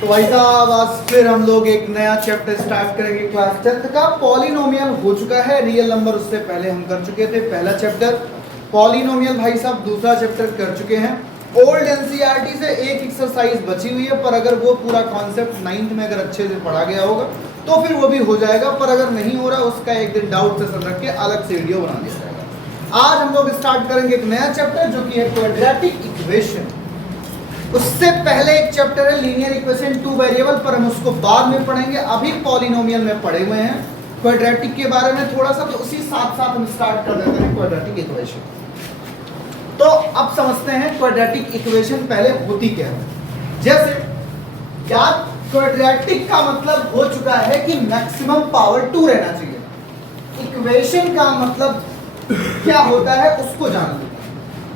तो भाई साहब आज फिर हम लोग एक नया चैप्टर स्टार्ट करेंगे क्लास 10th का। पॉलिनोमियल हो चुका है, रियल नंबर उससे पहले हम कर चुके थे पहला चैप्टर। पॉलिनोमियल भाई साहब दूसरा चैप्टर कर चुके हैं। ओल्ड एनसीईआरटी से एक एक्सरसाइज बची हुई है, पर अगर वो पूरा कॉन्सेप्ट 9th में अगर अच्छे से पढ़ा गया होगा तो फिर वो भी हो जाएगा, पर अगर नहीं हो रहा उसका एक दिन डाउट सेशन रख के अलग से वीडियो बना दिया जाएगा। आज हम लोग स्टार्ट करेंगे एक नया चैप्टर जो कि है क्वाड्रेटिक इक्वेशन। उससे पहले एक चैप्टर है लीनियर इक्वेशन टू वेरिएबल, पर हम उसको बाद में पढ़ेंगे। अभी पॉलिनोमियल में पढ़े हुए हैं क्वाड्रेटिक के बारे में थोड़ा सा, तो उसी साथ साथ हम स्टार्ट कर देते हैं क्वाड्रेटिक इक्वेशन। तो अब समझते हैं क्वाड्रेटिक इक्वेशन पहले होती क्या है। जैसे याद, क्वाड्रेटिक का मतलब हो चुका है कि मैक्सिमम पावर 2 रहना चाहिए। इक्वेशन का मतलब क्या होता है उसको जान लो।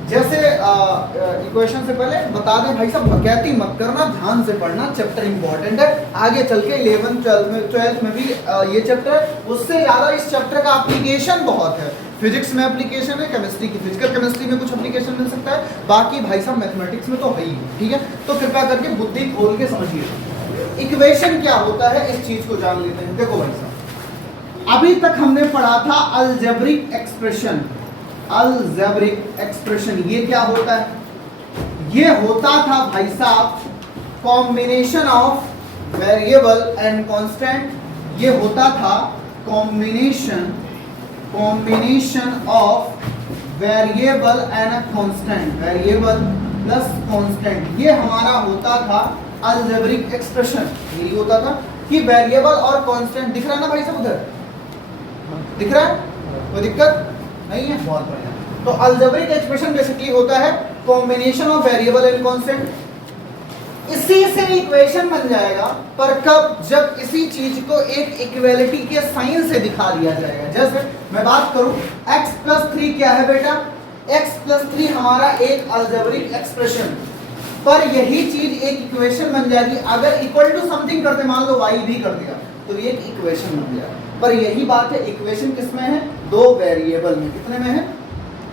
जैसे इक्वेशन से पहले बता दें भाई साहब, बकैती मत करना, ध्यान से पढ़ना, चैप्टर इंपॉर्टेंट है। आगे चल के 11th 12th में भी ये चैप्टर है। उससे ज़्यादा इस चैप्टर का एप्लीकेशन बहुत है। फिजिक्स में एप्लीकेशन है, केमिस्ट्री की फिजिकल केमिस्ट्री में कुछ एप्लीकेशन मिल सकता है, बाकी भाई साहब मैथमेटिक्स में तो है ही। ठीक है, तो कृपया करके बुद्धि खोल के समझिए इक्वेशन क्या होता है, इस चीज को जान लेते हैं। देखो भाई साहब, अभी तक हमने पढ़ा था अलजेब्रिक एक्सप्रेशन। अलजेब्रिक एक्सप्रेशन ये क्या होता है? ये होता था भाई साहब combination of variable and constant. ये होता था combination of variable and a constant, variable plus constant. ये हमारा होता था अलजेब्रिक एक्सप्रेशन। यही होता था कि वेरिएबल और कांस्टेंट दिख रहा है ना भाई साहब, उधर दिख रहा है, कोई दिक्कत नहीं है? बहुत बढ़िया। तो अलजेब्रिक एक्सप्रेशन बेसिकली होता है combination of variable and constant. इसी से इक्वेशन बन जाएगा, पर कब? जब इसी चीज को एक इक्वालिटी के साइन से दिखा दिया जाएगा। जैसे मैं बात करूं x + 3 क्या है बेटा? x + 3 हमारा एक अलजेब्रिक एक्सप्रेशन, पर यही चीज एक इक्वेशन बन जाएगी अगर इक्वल टू समथिंग करते, मान लो y भी कर दिया तो ये एक इक्वेशन बन गया। पर यही बात है, इक्वेशन किसमें है? दो वेरिएबल में। कितने में है?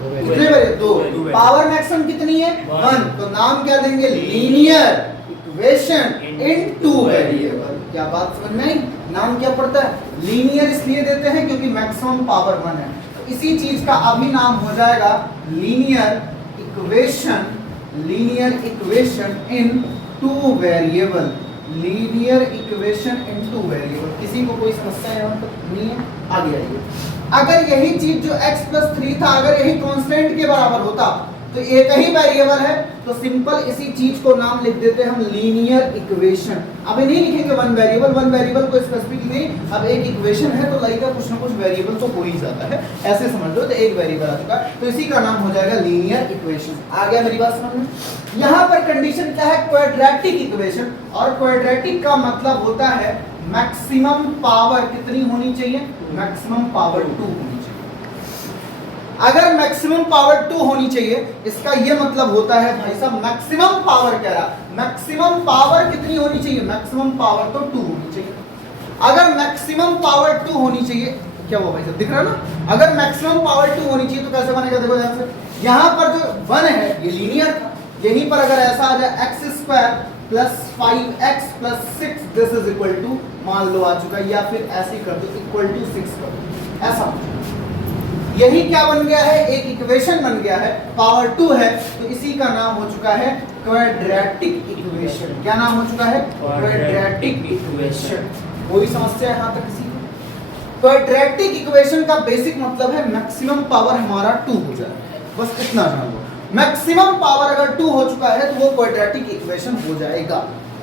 कितने वेरिएबल? दो। पावर मैक्सिमम कितनी है? 1। तो नाम क्या देंगे? Linear equation in two variable. क्या बात समझ में आई? नाम क्या पड़ता है? लीनियर इसलिए देते हैं क्योंकि मैक्सिमम पावर 1 है। तो इसी चीज का अभी नाम हो जाएगा linear equation. Linear equation in two variable. Linear equation in two variable. किसी को कोई समस्या यहाँ तक नहीं है? आगे आइए। अगर यही चीज जो x + 3 था, अगर यही कांस्टेंट के बराबर होता तो एक ही वेरिएबल है, तो सिंपल इसी चीज को नाम लिख देते हम लीनियर इक्वेशन। अभी नहीं लिखेंगे वन वेरिएबल को स्पेसिफिक नहीं, अब एक इक्वेशन है तो लाइक कुछ ना कुछ वेरिएबल तो हो ही जाता है, ऐसे समझ लो। तो एक वेरिएबल आ चुका तो इसी का नाम हो जाएगा लीनियर इक्वेशन। आ गया मेरी बात समझ में? यहाँ पर कंडीशन क्या है? Quadratic equation. और क्वाड्रेटिक का मतलब होता है मैक्सिमम पावर कितनी होनी चाहिए? मैक्सिमम पावर 2 होनी चाहिए। अगर मैक्सिमम पावर 2 होनी चाहिए, इसका ये मतलब होता है भाई साहब मैक्सिमम पावर कह रहा, मैक्सिमम पावर कितनी होनी चाहिए? मैक्सिमम पावर तो 2 होनी चाहिए। अगर मैक्सिमम पावर 2 होनी चाहिए, क्या हुआ भाई साहब? दिख रहा है ना? अगर मैक्सिमम पावर 2 होनी चाहिए तो कैसे बनेगा? देखो ध्यान से, यहाँ पर जो 1 है ये लीनियर था, यहीं पर अगर ऐसा आ जाए x² + 5x + 6 this is equal to, मान लो आ चुका, या फिर ऐसे कर दो इक्वल टू 6 कर दो, ऐसा हो जाएगा। यही क्या बन गया है? एक इक्वेशन बन गया है, पावर 2 है, तो इसी का नाम हो चुका है क्वाड्रेटिक इक्वेशन। क्या नाम हो चुका है? Quadratic equation. कोई समस्या है यहाँ तक किसी को? क्वाड्रेटिक इक्वेशन का बेसिक मतलब है मैक्सिमम पावर हमारा 2 हो जाए, बस इतना जान लो। मैक्सिमम पावर अगर 2 हो चुका है तो वो क्वाड्रेटिक इक्वेशन हो जाएगा।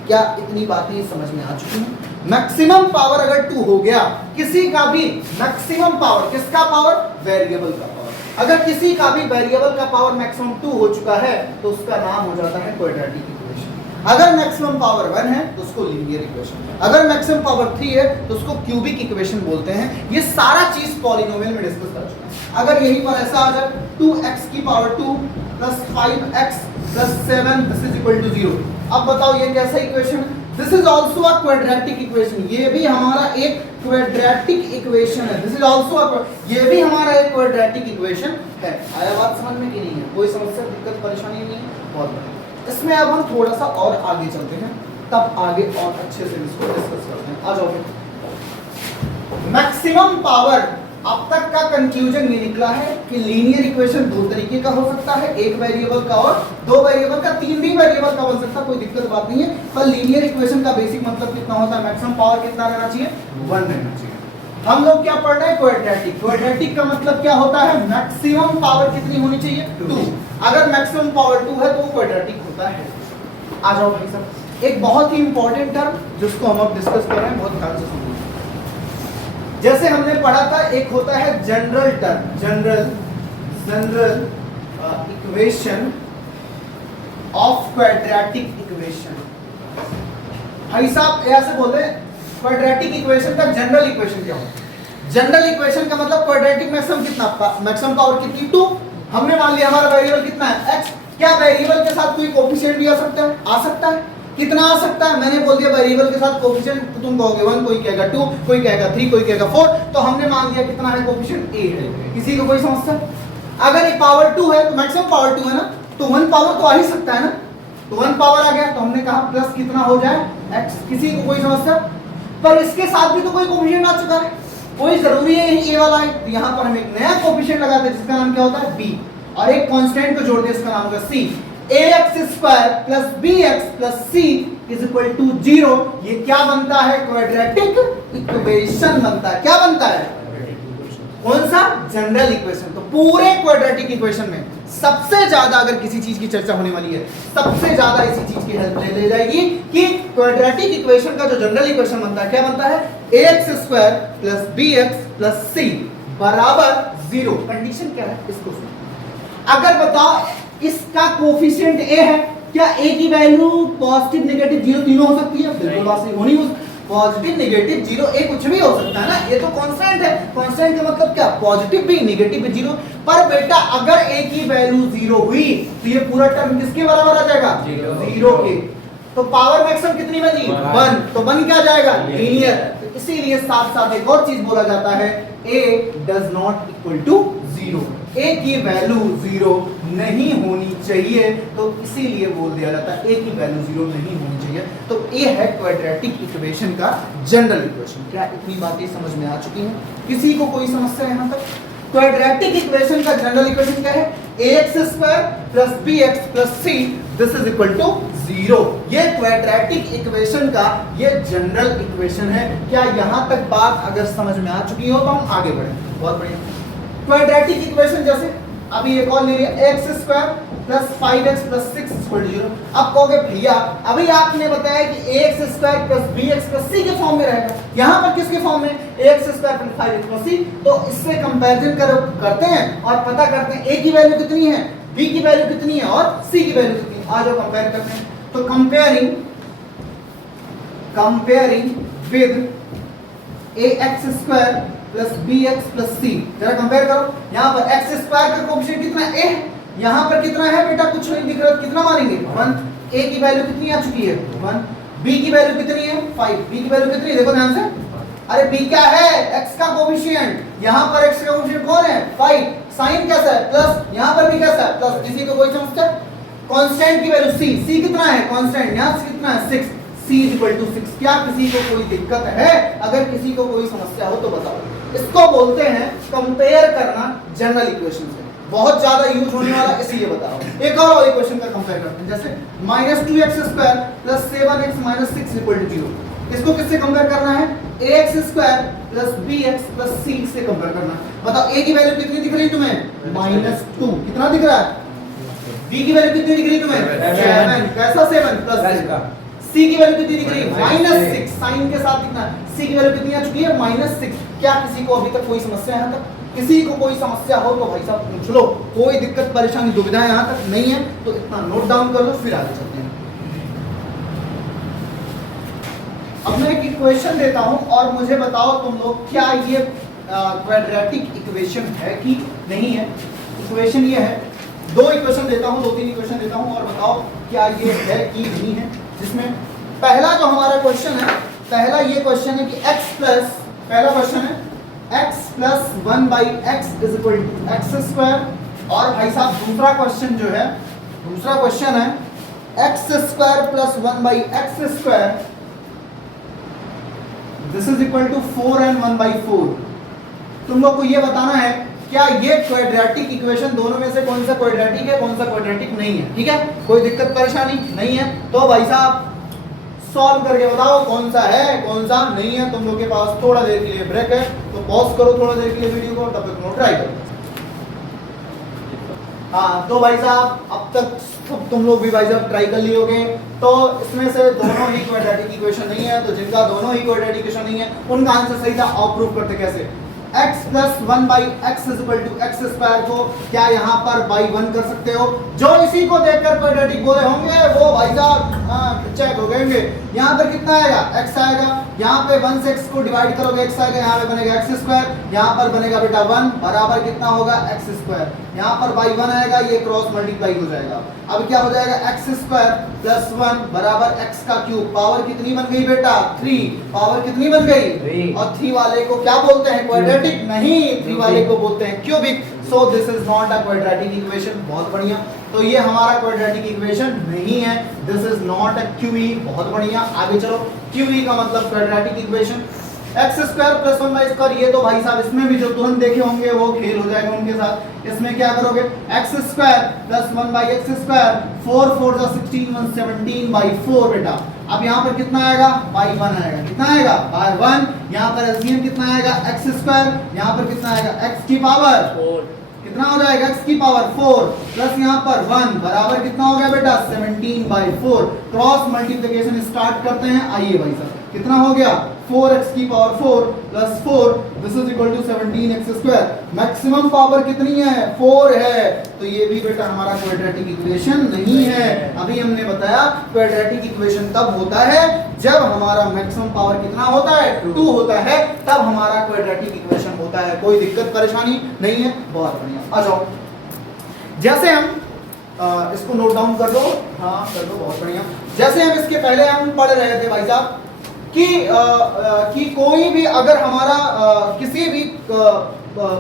क्या इतनी बातें समझ में आ चुकी हैं? मैक्सिमम पावर अगर 2 हो गया, किसी का भी मैक्सिमम पावर, किसका पावर? वेरिएबल का पावर। अगर किसी का भी वेरिएबल का पावर मैक्सिमम 2 हो चुका है तो उसका नाम हो जाता है क्वाड्रेटिक इक्वेशन। अगर मैक्सिमम पावर 1 है तो उसको लीनियर इक्वेशन, अगर मैक्सिमम पावर 3 है तो उसको क्यूबिक इक्वेशन बोलते हैं। ये सारा चीज पॉलिनोमियल में डिस्कस कर चुका है। अगर यहीं पर ऐसा आ जाए 2x² + 5x + 7 this is equal to 0। अब बताओ ये कैसा इक्वेशन है? This is also a quadratic equation. ये भी हमारा एक क्वाड्रेटिक इक्वेशन है। दिस इज ऑल्सो ये भी हमारा एक क्वाड्रेटिक इक्वेशन है। आया बात समझ में कि नहीं है? कोई समस्या, दिक्कत, परेशानी नहीं है? बहुत बढ़िया। इसमें अब हम थोड़ा सा और आगे चलते हैं। तब आगे और अच्छे से इसको डिस्कस करते हैं। आ जाओ। मैक्सिमम पावर, अब तक का कंक्लूजन ये निकला है कि लीनियर इक्वेशन दो तरीके का हो सकता है, एक वेरिएबल का और दो वेरिएबल का, तीन भी वेरिएबल का बन सकता है, कोई दिक्कत बात नहीं है। पर लीनियर इक्वेशन का बेसिक मतलब कितना होता है, मैक्सिमम पावर कितना रहना चाहिए, 1 रहना चाहिए। हम लोग क्या पढ़ रहे हैं, क्वाड्रेटिक। क्वाड्रेटिक का मतलब क्या होता है, मैक्सिमम पावर कितनी होनी चाहिए, 2। अगर मैक्सिमम पावर 2 है तो वो क्वाड्रेटिक होता है। आ जाओ भाई साहब, एक बहुत ही इंपॉर्टेंट टर्म जिसको हम अब डिस्कस कर रहे हैं, बहुत ध्यान से सुनिए। जैसे हमने पढ़ा था, एक होता है general term, general equation of quadratic equation. भाई साहब ऐसे बोलते हैं, क्वाड्रेटिक इक्वेशन का जनरल इक्वेशन क्या होता है। जनरल इक्वेशन का मतलब क्वाड्रेटिक मैक्सिमम कितना, मैक्सिमम पावर कितनी, 2। हमने मान लिया हमारा वेरिएबल कितना है, x। क्या वेरिएबल के साथ कोई कोफिशिएंट भी आ सकता है, आ सकता है। कितना आ सकता है, मैंने बोल दिया वेरिएबल के साथ कोफिशिएंट, तो तुम कहोगे 1, कोई कहेगा 2, कोई कहेगा 3, कोई कहेगा 4। तो हमने मान लिया कितना है कोफिशिएंट, 8 है। किसी को कोई समस्या, अगर एक पावर 2 है तो मैक्सिमम पावर 2 है ना, तो 1 पावर तो आ ही सकता है ना, तो 1 पावर आ गया, तो हमने कहा प्लस कितना हो जाए, x। किसी को कोई समस्या, पर इसके साथ भी तो कोई कोफिशिएंट आ चुका है, कोई जरूरी है ये वाला है, तो यहाँ पर हम एक नया कोफिशिएंट लगाते हैं जिसका नाम क्या होता है, b, और एक कांस्टेंट को जोड़ दिया, इसका नाम होगा c। ax² plus bx plus c is equal to 0। ये क्या बनता है, क्वाड्रेटिक इक्वेशन बनता है। क्या बनता है, कौन सा, जनरल इक्वेशन। तो पूरे क्वाड्रेटिक इक्वेशन में सबसे ज्यादा अगर किसी चीज की चर्चा होने वाली है, सबसे ज्यादा इसी चीज की हेल्प ले जाएगी कि क्वाड्रेटिक इक्वेशन का जो जनरल इक्वेशन बनता है, क्या बनता है, ax² plus bx plus c बराबर 0। कंडीशन क्या है, इसको सुनो। अगर बताओ इसका कोफिशिएंट a है, क्या a की वैल्यू पॉजिटिव नेगेटिव 0 तीनों हो सकती है, बिल्कुल बात सही होनी, पॉजिटिव नेगेटिव 0 a कुछ भी हो सकता है ना, ये तो कांस्टेंट है। कांस्टेंट का मतलब क्या, पॉजिटिव भी नेगेटिव भी 0। पर बेटा अगर a की वैल्यू 0 हुई तो ये पूरा टर्म किसके बराबर आ जाएगा, 0 के। तो पावर मैक्सिमम कितनी बनी, 1, तो बन क्या जाएगा, लीनियर। तो इसीलिए साथ साथ एक और चीज बोला जाता है, a does not equal to 0। a की वैल्यू 0 नहीं होनी चाहिए, तो इसीलिए बोल दिया जाता है a की वैल्यू 0 नहीं होनी चाहिए। तो a है क्वाड्रेटिक इक्वेशन का जनरल इक्वेशन। क्या इतनी बातें समझ में आ चुकी हैं, किसी को कोई समस्या है यहाँ तक। क्वाड्रेटिक इक्वेशन का जनरल इक्वेशन क्या है, ax² plus bx plus c this is equal to 0। ये क्वाड्रेटिक इक्वेशन का ये जनरल इक्वेशन है। क्या यहाँ तक बात अगर समझ में आ चुकी हो तो हम आगे बढ़े, बहुत बढ़िया। क्वाड्रेटिक इक्वेशन जैसे अभी एक और ले लिया, ax² plus 5x plus 6 equal to 0। अब कहोगे भैया अभी आपने बताया कि ax² plus bx plus c के फॉर्म में रहेगा, यहाँ पर किसके फॉर्म में, ax² plus 5x plus c। तो इससे कंपैरिजन करते हैं और पता करते हैं a की वैल्यू कितनी है, b की वैल्यू कितनी है और c की वैल्यू कितनी है। आ जाओ कंपेयर करते हैं। तो comparing with ax² plus bx plus c, जरा कंपेयर करो। यहाँ पर x² का कोएफिशिएंट कितना है, a। यहाँ पर कितना है बेटा, कुछ नहीं दिख रहा, कितना मानेंगे, 1। a की वैल्यू कितनी आ चुकी है, 1। b की वैल्यू कितनी है, 5। b की वैल्यू कितनी है, देखो ध्यान से। अरे b क्या है, x का कोएफिशिएंट। यहाँ पर x का कोएफिशिएंट कौन है, 5। साइन कैसा है, प्लस। यहाँ पर भी कैसा है, प्लस। किसी को कोई समस्या। कांस्टेंट की वैल्यू c, c कितना है, कांस्टेंट यहाँ से कितना है, 6। c equal to 6। क्या किसी को कोई दिक्कत है, अगर किसी को कोई समस्या हो तो बताओ। इसको बोलते हैं कंपेयर करना जनरल इक्वेशन से, बहुत ज्यादा यूज होने वाला, इसलिए बताओ। एक और इक्वेशन का कंपेयर करते हैं, जैसे -2x² plus 7x minus 6 equal to 0। इसको किससे कंपेयर करना है, ax² plus bx plus c से कंपेयर करना है। बताओ a की वैल्यू कितनी दिख रही है तुम्हें, -2। कितना दिख रहा है, b की वैल्यू कितनी दिख रही है तुम्हें, 7। कैसा 7 प्लस c की वैल्यू कितनी दिख रही है, -6। साइन के साथ कितना, c की वैल्यू कितनी आ चुकी है, -6। क्या किसी को अभी तक कोई समस्या है यहाँ तक, किसी को कोई समस्या हो तो भाई साहब पूछ लो, कोई दिक्कत परेशानी दुविधा यहाँ तक नहीं है तो इतना नोट डाउन कर लो, फिर आगे चलते हैं। अब मैं एक इक्वेशन देता हूं और मुझे बताओ तुम लोग, क्या ये क्वाड्रेटिक इक्वेशन है कि नहीं है। इक्वेशन ये है, 2 इक्वेशन देता हूं, 2-3 इक्वेशन देता हूं और बताओ क्या ये है कि नहीं है। जिसमें पहला जो हमारा क्वेश्चन है, पहला ये क्वेश्चन है कि पहला क्वेश्चन है x plus 1/x is equal to x²। और भाई साहब दूसरा क्वेश्चन जो है, दूसरा क्वेश्चन है x square plus 1 by x square, this is equal to 4n1/4। तुम लोग को ये बताना है क्या ये क्वाड्रेटिक इक्वेशन दोनों में से कौन सा क्वाड्रेटिक है, कौन सा क्वाड्रेटिक नहीं है। ठीक है, कोई दिक्कत परेशानी नहीं है तो भाई साहब सॉल्व करके बताओ कौन सा है कौन सा नहीं है। तुम लोग के पास थोड़ा देर के लिए ब्रेक है तो पॉज करो थोड़ा देर के लिए वीडियो को, तब तक तुम ट्राई करो। हाँ तो भाई साहब अब तक तुम लोग भी भाई साहब ट्राई कर लिए होंगे। तो इसमें से दोनों ही क्वाड्रेटिक इक्वेशन नहीं है, तो जिनका दोनों ही क्वाड्रेटिक इक्वेशन नहीं है उनका आंसर सही था। और प्रूफ करते कैसे, x plus 1 by x is equal to x square को क्या यहाँ पर बाई 1 कर सकते हो। जो इसी को देखकर क्वाड्रेटिक बोले होंगे वो भाई साहब चेक हो गए। यहाँ पर कितना आएगा x आएगा, यहाँ पे 1 से x को डिवाइड करोगे x आएगा, यहाँ पे बनेगा एक्स स्क्वायर, यहाँ पर बनेगा बेटा 1 बराबर कितना होगा एक्स स्क्वायर, यहाँ पर बाई 1 आएगा, ये क्रॉस मल्टीप्लाई हो जाएगा। अब क्या हो जाएगा एक्स स्क्वायर प्लस 1 बराबर x का क्यूब, पावर कितनी बन गई बेटा 3, पावर कितनी बन गई, और 3 वाले को क्या बोलते हैं क्वाड्रेटिक नहीं, 3 वाले को बोलते हैं cubic. So this is not a quadratic equation. बहुत बढ़िया, तो ये हमारा क्वाड्रेटिक इक्वेशन नहीं है, this is not a QE. बहुत बढ़िया, आगे चलो। क्यूई का मतलब quadratic equation x square plus 1 by square, ये तो भाई साहब इसमें भी जो तुरंत देखे होंगे वो खेल हो जाएगा उनके साथ। इसमें क्या करोगे x square plus 1 by x square, 4 4 16 1 17 by 4 बेटा। अब यहाँ पर कितना आएगा बाई 1 आएगा, कितना आएगा बाई 1। यहाँ पर एलसीएम कितना आएगा एक्स स्क्वायर, यहाँ पर कितना आएगा एक्स की पावर 4, कितना हो जाएगा x की पावर 4 प्लस यहाँ पर 1 बराबर कितना हो गया बेटा 17 बाई 4। क्रॉस मल्टीप्लिकेशन स्टार्ट करते हैं, आइए भाई साहब कितना हो गया 4x की power 4 plus 4, this is equal to 17x square. Maximum power कितनी है 4 है, तो ये भी बेटा हमारा क्वाड्रेटिक इक्वेशन नहीं है। अभी हमने बताया क्वाड्रेटिक इक्वेशन तब होता है जब हमारा मैक्सिमम पावर कितना होता है 2 होता है, तब हमारा क्वाड्रेटिक इक्वेशन होता है। कोई दिक्कत परेशानी नहीं है, बहुत बढ़िया। आ जाओ, जैसे हम इसको नोट डाउन कर दो, हाँ कर दो, बहुत बढ़िया। जैसे हम इसके पहले हम पढ़ रहे थे भाई साहब कि कोई भी अगर हमारा किसी भी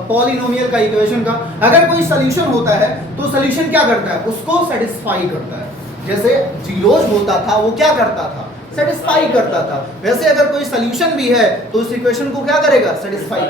पॉलिनोमियल का इक्वेशन का अगर कोई सॉल्यूशन होता है तो सॉल्यूशन क्या करता है, उसको सेटिस्फाई करता है। जैसे जीरोज होता था वो क्या करता था, सेटिस्फाई करता था। वैसे अगर कोई सॉल्यूशन भी है तो उस इक्वेशन को क्या करेगा, सेटिस्फाई।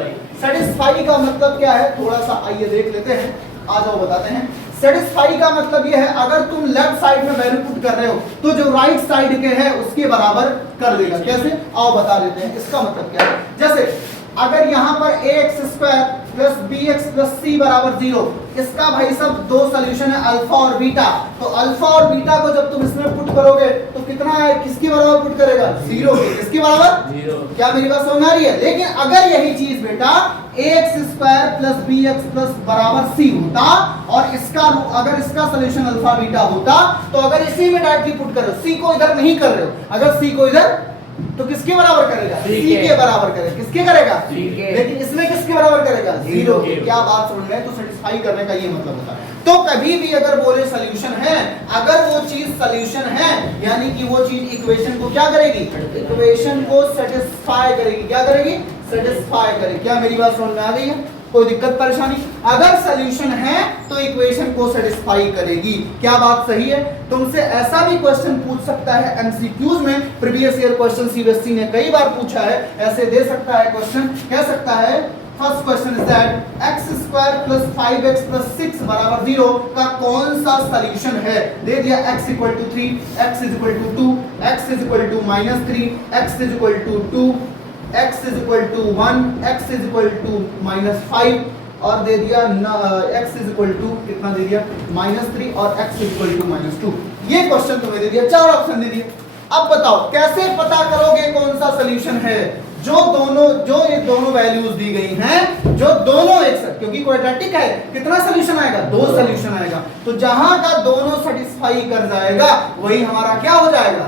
सेटिस्फाई का मतलब क्या है, थोड़ा सा आइए देख लेते हैं, आ जाओ बताते हैं। सेटिस्फाई का मतलब ये है अगर तुम लेफ्ट साइड में वैल्यू पुट कर रहे हो तो जो राइट साइड के है उसके बराबर कर देगा। कैसे, आओ बता देते हैं। इसका मतलब क्या है, जैसे अगर यहाँ पर ax square plus bx plus c बराबर 0, इसका भाई सब दो सॉल्यूशन है अल्फा और बीटा। तो अल्फा और बीटा को जब तुम इसमें पुट करोगे तो कितना है, किसके बराबर पुट करेगा 0 के, किसके बराबर 0। क्या मेरी बात समझ आ रही है। लेकिन अगर यही चीज बेटा ax square plus bx plus बराबर c होता और इसका अगर इसका सॉल्यूशन अल्फा बीटा होता, तो अगर इसी में डायरेक्टली पुट करो, c को इधर नहीं कर रहे हो, अगर c को इधर तो किसके बराबर करेगा, c के बराबर करेगा, किसके करेगा, लेकिन इसमें किसके बराबर करेगा 0 के। क्या बात समझ में, तो सेटिस्फाई करने का ये मतलब होता है। तो कभी भी अगर बोले सॉल्यूशन है, अगर वो चीज सॉल्यूशन है यानी कि वो चीज इक्वेशन को क्या करेगी, इक्वेशन को सेटिस्फाई करेगी। क्या करेगी, सेटिस्फाई करेगी। क्या मेरी बात समझ में आ गई है, कोई दिक्कत परेशानी। अगर सॉल्यूशन है तो इक्वेशन को सेटिस्फाई करेगी। क्या बात सही है। तुमसे ऐसा भी क्वेश्चन पूछ सकता है एमसीक्यूज में, प्रीवियस ईयर क्वेश्चन सीबीएसई ने कई बार पूछा है, ऐसे दे सकता है क्वेश्चन, कह सकता है first question is that x square plus 5x plus 6 बराबर 0 का कौन सा सॉल्यूशन है। दे दिया x equal to 3, x is equal to 2, x is equal to -3, x is equal to 2, x is equal to 1, x is equal to -5 और दे दिया x is equal to कितना दे दिया -3 और x इज इक्वल टू -2। ये question तुम्हें दे दिया, 4 option दे दिए। अब बताओ कैसे पता करोगे कौन सा सॉल्यूशन है। जो ये दोनों वैल्यूज दी गई हैं, जो दोनों एक साथ, क्योंकि क्वाड्रेटिक है, कितना सॉल्यूशन आएगा, 2 सॉल्यूशन आएगा। तो जहां का दोनों सेटिस्फाई कर जाएगा वही हमारा क्या हो जाएगा,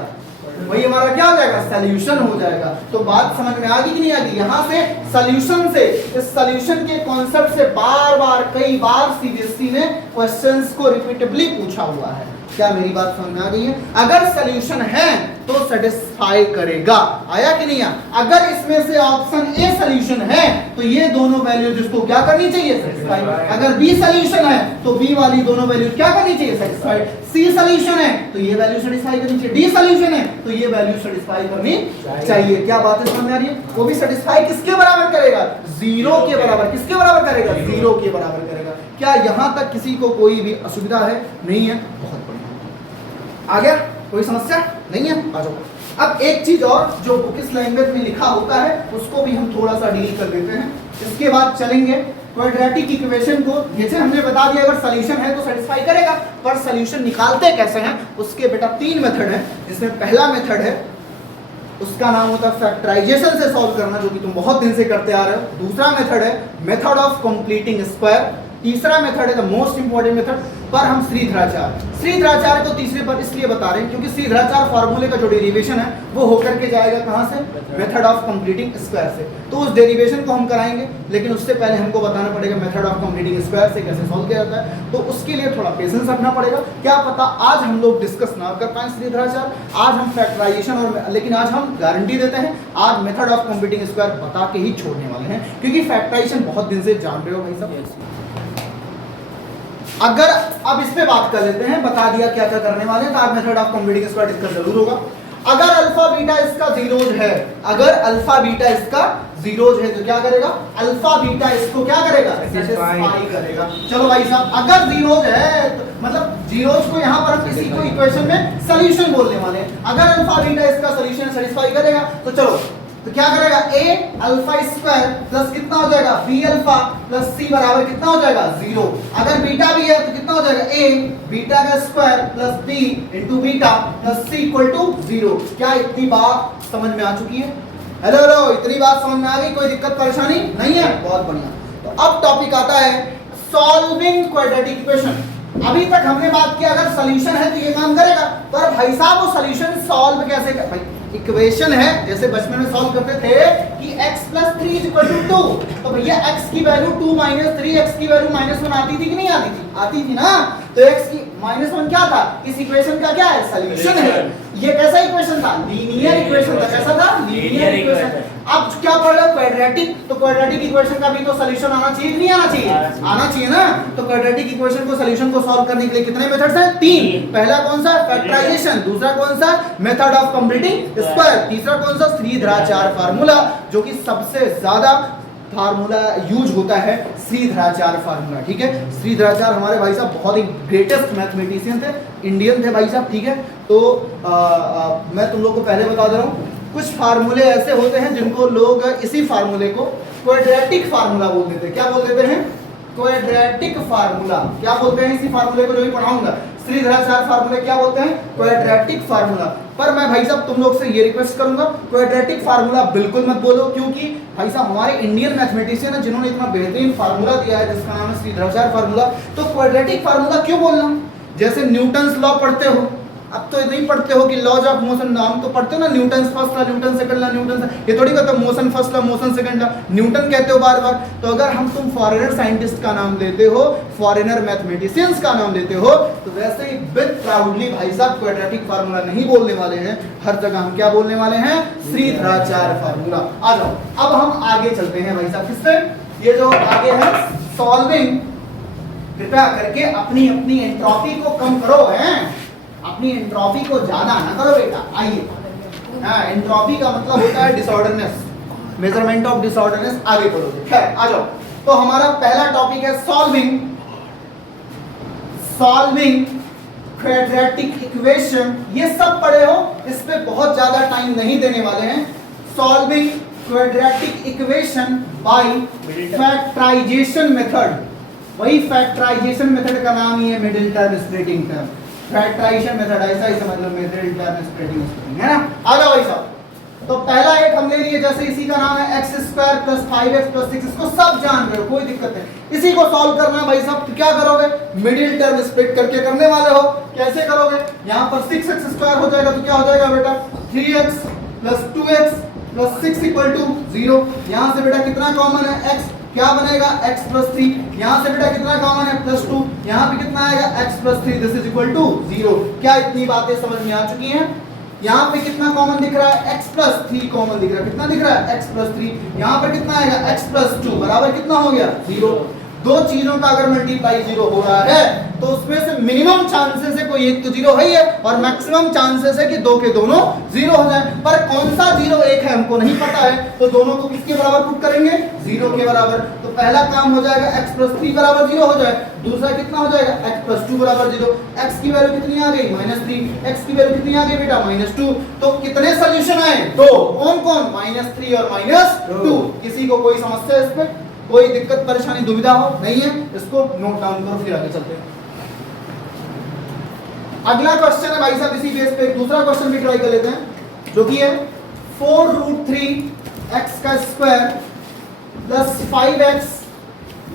वही हमारा क्या हो जाएगा, सॉल्यूशन हो जाएगा। तो बात समझ में आ गई कि नहीं आ गई। यहां से सॉल्यूशन से, इस सॉल्यूशन के कॉन्सेप्ट से बार बार कई बार सीबीएसई ने क्वेश्चंस को रिपीटेबली पूछा हुआ है। क्या मेरी बात समझ में आ गई है? अगर सोल्यूशन है तो सेटिस्फाई करेगा, आया कि नहीं आया? अगर इसमें से ऑप्शन ए सोल्यूशन है तो ये दोनों वैल्यूज इसको क्या करनी चाहिए? सेटिस्फाई। अगर बी सोल्यूशन है तो बी वाली दोनों वैल्यूज क्या करनी चाहिए? सेटिस्फाई। सी सोल्यूशन है तो ये वैल्यू सेटिस्फाई करनी चाहिए, डी सोल्यूशन है तो ये वैल्यू सेटिस्फाई करनी चाहिए। क्या बात है समझ में आ रही है? वो भी सेटिस्फाई किसके बराबर करेगा? जीरो के बराबर। किसके बराबर करेगा? जीरो के बराबर करेगा। क्या यहां तक किसी को कोई भी असुविधा है? नहीं है? बहुत बढ़िया। आ गया? कोई समस्या नहीं है? आ जाओ। अब एक चीज और जो बुकिश लैंग्वेज में लिखा होता है उसको भी हम थोड़ा सा डील कर लेते हैं, इसके बाद चलेंगे क्वाड्रेटिक इक्वेशन को। जैसे हमने बता दिया अगर सॉल्यूशन है तो सेटिस्फाई करेगा, पर सॉल्यूशन निकालते कैसे हैं उसके बेटा 3 मेथड है। जिसमें पहला मेथड है उसका नाम होता है फैक्टराइजेशन से सॉल्व करना, जो कि तुम बहुत दिन से करते आ रहे हो। दूसरा मेथड है मेथड ऑफ कंप्लीटिंग स्क्वायर। तीसरा मेथड है द मोस्ट इंपॉर्टेंट मेथड, पर हम श्रीधराचार्य को तीसरे पर इसलिए बता रहे हैं क्योंकि श्रीधराचार्य फार्मूले का जो डेरिवेशन है वो होकर के जाएगा कहां से? मेथड ऑफ कंप्लीटिंग स्क्वायर से। तो उस डेरिवेशन को हम कराएंगे, लेकिन उससे पहले हमको बताना पड़ेगा मेथड ऑफ कंप्लीटिंग स्क्वायर से कैसे सॉल्व किया जाता है। तो उसके लिए थोड़ा पेशेंस रखना पड़ेगा। क्या पता आज हम लोग डिस्कस ना कर पाए श्रीधराचार्य, आज हम फैक्टराइजेशन और लेकिन आज हम गारंटी देते हैं आज मेथड ऑफ कंप्लीटिंग स्क्वायर बता के ही छोड़ने वाले हैं, क्योंकि फैक्टराइजेशन बहुत दिन से जान रहे हो भाई साहब। अगर अब इस पे बात कर लेते हैं, बता दिया क्या क्या करने वाले हैं, तो आज method of completing square discuss जरूर होगा। अगर अल्फा बीटा इसका जीरोज है, अगर अल्फा बीटा इसका जीरोज है तो क्या करेगा? अल्फा बीटा इसको क्या करेगा? सेटिस्फाई करेगा। चलो भाई साहब, अगर जीरोज है तो मतलब जीरोज को यहां पर हम किसी को इक्वेशन में सॉल्यूशन बोलने वाले हैं। अगर अल्फा बीटा इसका सॉल्यूशन सेटिस्फाई करेगा तो चलो तो क्या करेगा? ए अल्फा स्क्वायर प्लस कितना हो जाएगा? बी अल्फा प्लस सी बराबर कितना हो जाएगा? 0। अगर बीटा भी है तो कितना हो जाएगा? ए बीटा का square plus b into beta plus c equal to 0। क्या इतनी बात समझ में आ चुकी है? हेलो हेलो, इतनी बात समझ में आ गई? कोई दिक्कत परेशानी नहीं है? बहुत बढ़िया। तो अब टॉपिक आता है सॉल्विंग क्वाड्रेटिक इक्वेशन। अभी तक हमने बात किया अगर सॉल्यूशन है तो ये काम करेगा, पर भाई साहब वो सॉल्यूशन सॉल्व कैसे कर? भाई इक्वेशन है, जैसे बचपन में सॉल्व करते थे कि x + 3 = 2, तो भैया x की वैल्यू 2 - 3, x की वैल्यू -1 आती थी कि नहीं आती थी? आती थी ना। तो x की -1 क्या था? इस इक्वेशन का क्या है? सॉल्यूशन है। ये कैसा इक्वेशन था? लीनियर इक्वेशन था। कैसा था? Linear equation. अब क्या पढ़ रहे हो? क्वाड्रेटिक। तो क्वाड्रेटिक इक्वेशन का भी तो सॉल्यूशन आना चाहिए, नहीं आना चाहिए? आना चाहिए ना। तो क्वाड्रेटिक इक्वेशन को सॉल्यूशन को सॉल्व करने के लिए कितने मेथड्स हैं? 3। पहला कौन सा? फैक्टराइजेशन। दूसरा कौन सा? Method of completing square. तीसरा कौन सा? श्रीधराचार्य फार्मूला, जो कि सबसे ज्यादा फार्मूला यूज होता है श्रीधराचार्य फार्मूला। ठीक है, श्रीधराचार्य हमारे भाई साहब बहुत ही ग्रेटेस्ट मैथमेटिशियन थे, इंडियन थे भाई साहब। ठीक है, तो मैं तुम लोग को पहले बता दे रहा हूँ कुछ फार्मूले ऐसे होते हैं जिनको लोग इसी फार्मूले को क्वाड्रेटिक फार्मूला बोल देते हैं। क्या बोल देते हैं? Quadratic formula. क्या बोलते हैं इसी फार्मूले को जो भी पढ़ाऊंगा? श्रीधराचार्य फार्मूले क्या बोलते हैं? Quadratic formula. पर मैं भाई साहब तुम लोग से ये रिक्वेस्ट करूंगा क्वाड्रेटिक फार्मूला बिल्कुल मत बोलो, क्योंकि भाई साहब हमारे इंडियन मैथमेटिशियन है जिन्होंने इतना बेहतरीन फार्मूला दिया है जिसका नाम है श्रीधराचार्य फार्मूला। तो क्वाड्रेटिक फार्मूला क्यों बोलना? जैसे न्यूटन्स लॉ पढ़ते हो, अब तो नहीं पढ़ते हो कि लॉज ऑफ मोशन, नाम तो पढ़ते हो ना, Newton first law, Newton second law, Newton, ये थोड़ी कहते हो motion first law, motion second law, Newton कहते हो बार बार। तो अगर हम तुम फॉरेनर साइंटिस्ट का नाम लेते हो, फॉरेनर मैथमेटिशियंस का नाम लेते हो, तो वैसे ही विद प्राउडली भाई साहब क्वाड्रेटिक फार्मूला नहीं बोलने वाले हैं। हर जगह हम क्या बोलने वाले हैं? श्रीधराचार्य फार्मूला। आ जाओ, अब हम आगे चलते हैं भाई साहब किससे? ये जो आगे है सॉल्विंग, कृपया करके अपनी अपनी एंट्रोपी को कम करो, हैं अपनी एंट्रोपी को ज्यादा ना करो बेटा। आइए, एंट्रोपी का मतलब होता है डिसऑर्डरनेस, मेजरमेंट ऑफ डिसऑर्डरनेस। आगे पढ़ोगे, खैर आ जाओ। तो हमारा पहला टॉपिक है सॉल्विंग क्वाड्रेटिक इक्वेशन। ये सब पढ़े हो, इस पे बहुत ज्यादा टाइम नहीं देने वाले हैं। Solving quadratic equation by factorisation method. वही फैक्टराइजेशन मेथड का नाम ही है middle term splitting term. Factorisation method ऐसा ही समझ लो, मिडिल टर्म स्प्लिटिंग है ना। आ जाओ भाई साहब, तो पहला एक हम ले लिए, जैसे इसी का नाम है x² + 5x + 6, इसको सब जान रहे हो, कोई दिक्कत नहीं। इसी को सॉल्व करना है भाई साहब, तो क्या करोगे? मिडिल टर्म स्प्लिट करके करने वाले हो। कैसे करोगे? यहाँ पर 6x² हो जाएगा तो क्या हो जाएगा बेटा? 3x + 2x + 6 = 0। यहाँ से बेटा कितना कॉमन है? x क्या बनेगा x प्लस 3। यहाँ से बेटा कितना कॉमन है प्लस 2, यहाँ पे कितना आएगा x plus 3, this is equal to 0। क्या इतनी बातें समझ में आ चुकी हैं? यहाँ पे कितना कॉमन दिख रहा है x प्लस 3 कॉमन दिख रहा है, कितना दिख रहा है x प्लस 3। यहाँ पर कितना आएगा x प्लस 2 बराबर कितना हो गया 0। दो चीजों का अगर मल्टीप्लाई 0 हो रहा है तो उसमें से मिनिमम चांसेस है कोई एक तो 0 है ही है और मैक्सिमम चांसेस है कि दो के दोनों 0 हो जाए। पर कौन सा 0 एक है हमको नहीं पता है, तो दोनों को किसके बराबर पुट करेंगे 0 के बराबर। तो पहला काम हो जाएगा x प्लस 3 बराबर 0 हो जाए, दूसरा कितना हो जाएगा x प्लस 2 बराबर 0। x की वैल्यू कितनी आ गई -3, x की वैल्यू कितनी आ गई बेटा -2। तो कितने सॉल्यूशन आए? दो। कौन कौन? -3 और -2। किसी को कोई समस्या इस पे, कोई दिक्कत परेशानी दुविधा हो? नहीं है, इसको नोट डाउन करो फिर आगे चलते हैं। अगला क्वेश्चन है भाई साहब इसी बेस पे एक दूसरा क्वेश्चन भी ट्राई कर लेते हैं जो कि है 4√3 x का square plus 5x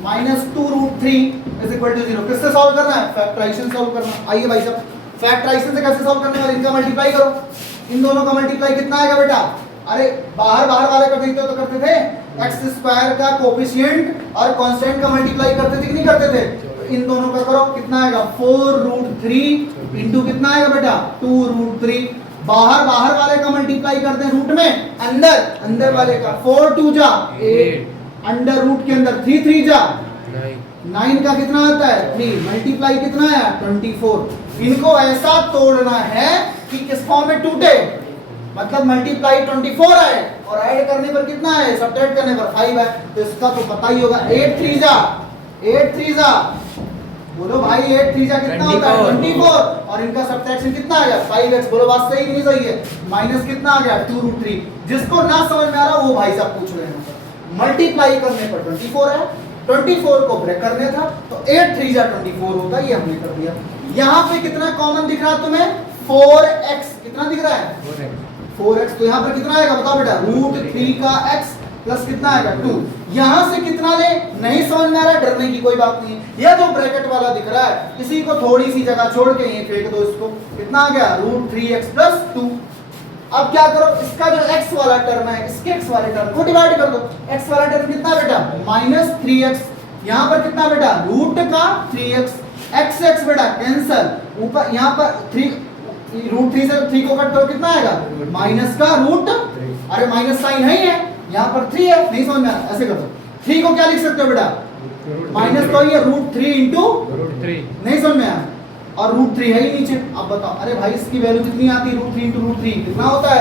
minus 2√3 is equal to 0। किससे सॉल्व करना है? फैक्टराइजेशन सॉल्व करना है। आइए भाई साहब फैक्टराइजेशन से कैसे सॉल्व करने वाले, इनका मल्टीप्लाई करो। इन दोनों का मल्टीप्लाई कितना आएगा बेटा? अरे बाहर वाले करते थे तो करते थे एक्स स्क्वायर का कोफिशिएंट और कांस्टेंट का मल्टीप्लाई करते थे कि नहीं करते थे? तो इन दोनों का करो, कितना आएगा 4√3 इंटू कितना आएगा बेटा 2√3। बाहर वाले का मल्टीप्लाई करते हैं रूट में, अंदर वाले का 4 2 जा 8 अंडर रूट के अंदर 3 3 जा 9 का कितना आता है 3 मल्टीप्लाई कितना है 24। इनको ऐसा तोड़ना है कि किस फॉर्म में टूटे, मतलब मल्टीप्लाई 24 है और ऐड करने पर कितना है, सब्ट्रैक्ट करने पर 5 है। तो इसका तो पता ही होगा 8 3 जा बोलो भाई 8 3 जा कितना होता है 24 और इनका सब्ट्रैक्शन कितना आ गया 5x। बोलो बात सही नहीं सही है? माइनस कितना आ गया 2√3। जिसको ना समझ में आ रहा वो भाई साहब पूछ रहे हैं। मल्टीप्लाई करने पर 24 है, 24 को ब्रेक करने था तो 8 3 जा 24 होता है, ये हमने कर दिया। यहाँ पे कितना कॉमन दिख रहा है तुम्हें 4x, कितना दिख रहा है 4x। तो यहाँ पर कितना आएगा बताओ बेटा √3 का x प्लस कितना आएगा 2। यहाँ से कितना ले नहीं समझ में आ रहा है, डरने की कोई बात नहीं है। यह जो ब्रैकेट वाला दिख रहा है इसी को थोड़ी सी जगह छोड़ के ये फेंक दो, इसको कितना आ गया √3x प्लस 2। अब क्या करो, इसका जो x वाला टर्म है इसके x वाले टर्म को डिवाइड कर दो। x वाला टर्म कितना बेटा -3x, यहाँ पर कितना बेटा रूट का 3x, x बेटा कैंसल, ऊपर यहाँ पर 3 √3 से 3 को कट करो कितना आएगा माइनस का रूट, अरे माइनस साइन है ही है, यहाँ पर 3 है, नहीं समझ में आया ऐसे कर दो। 3 को क्या लिख सकते हो बेटा माइनस तो ये √3 इंटू √3, नहीं समझ में आया, और √3 है ही नीचे। अब बताओ अरे भाई इसकी वैल्यू कितनी आती है √3 इंटू √3 कितना होता है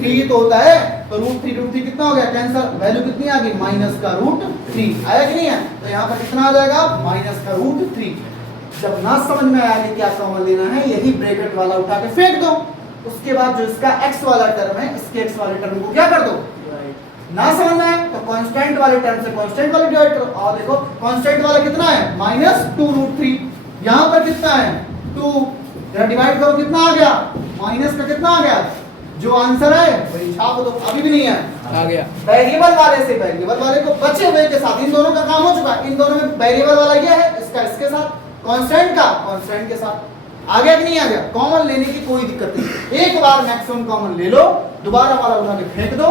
3 तो होता है, तो √3 कितना हो गया कैंसल, वैल्यू कितनी आ गई माइनस का √3 आया कि नहीं है? तो यहाँ पर कितना आ जाएगा माइनस का √3। जब ना समझ में आया कि क्या कॉमन लेना है, यही ब्रैकेट वाला उठा के फेंक दो। उसके बाद जो इसका x वाला टर्म है इसके x वाले टर्म को क्या कर दो, ना समझ में आए तो कांस्टेंट वाले टर्म से कांस्टेंट वाले डिवाइड करो। और देखो कांस्टेंट वाला कितना है -2√3, यहाँ पर कितना है 2, जरा डिवाइड करो कितना आ गया माइनस का कितना आ गया, जो आंसर है वही छाप दो। अभी भी नहीं है आ गया वेरिएबल वाले से वेरिएबल वाले को बचे हुए के साथ, इन दोनों का काम हो चुका है। इन दोनों में वेरिएबल वाला क्या है इसका इसके साथ, कांस्टेंट का कांस्टेंट के साथ। आ गया कि नहीं आ गया? कॉमन लेने की कोई दिक्कत नहीं, एक बार मैक्सिमम कॉमन ले लो, दोबारा वाला उठा के फेंक दो,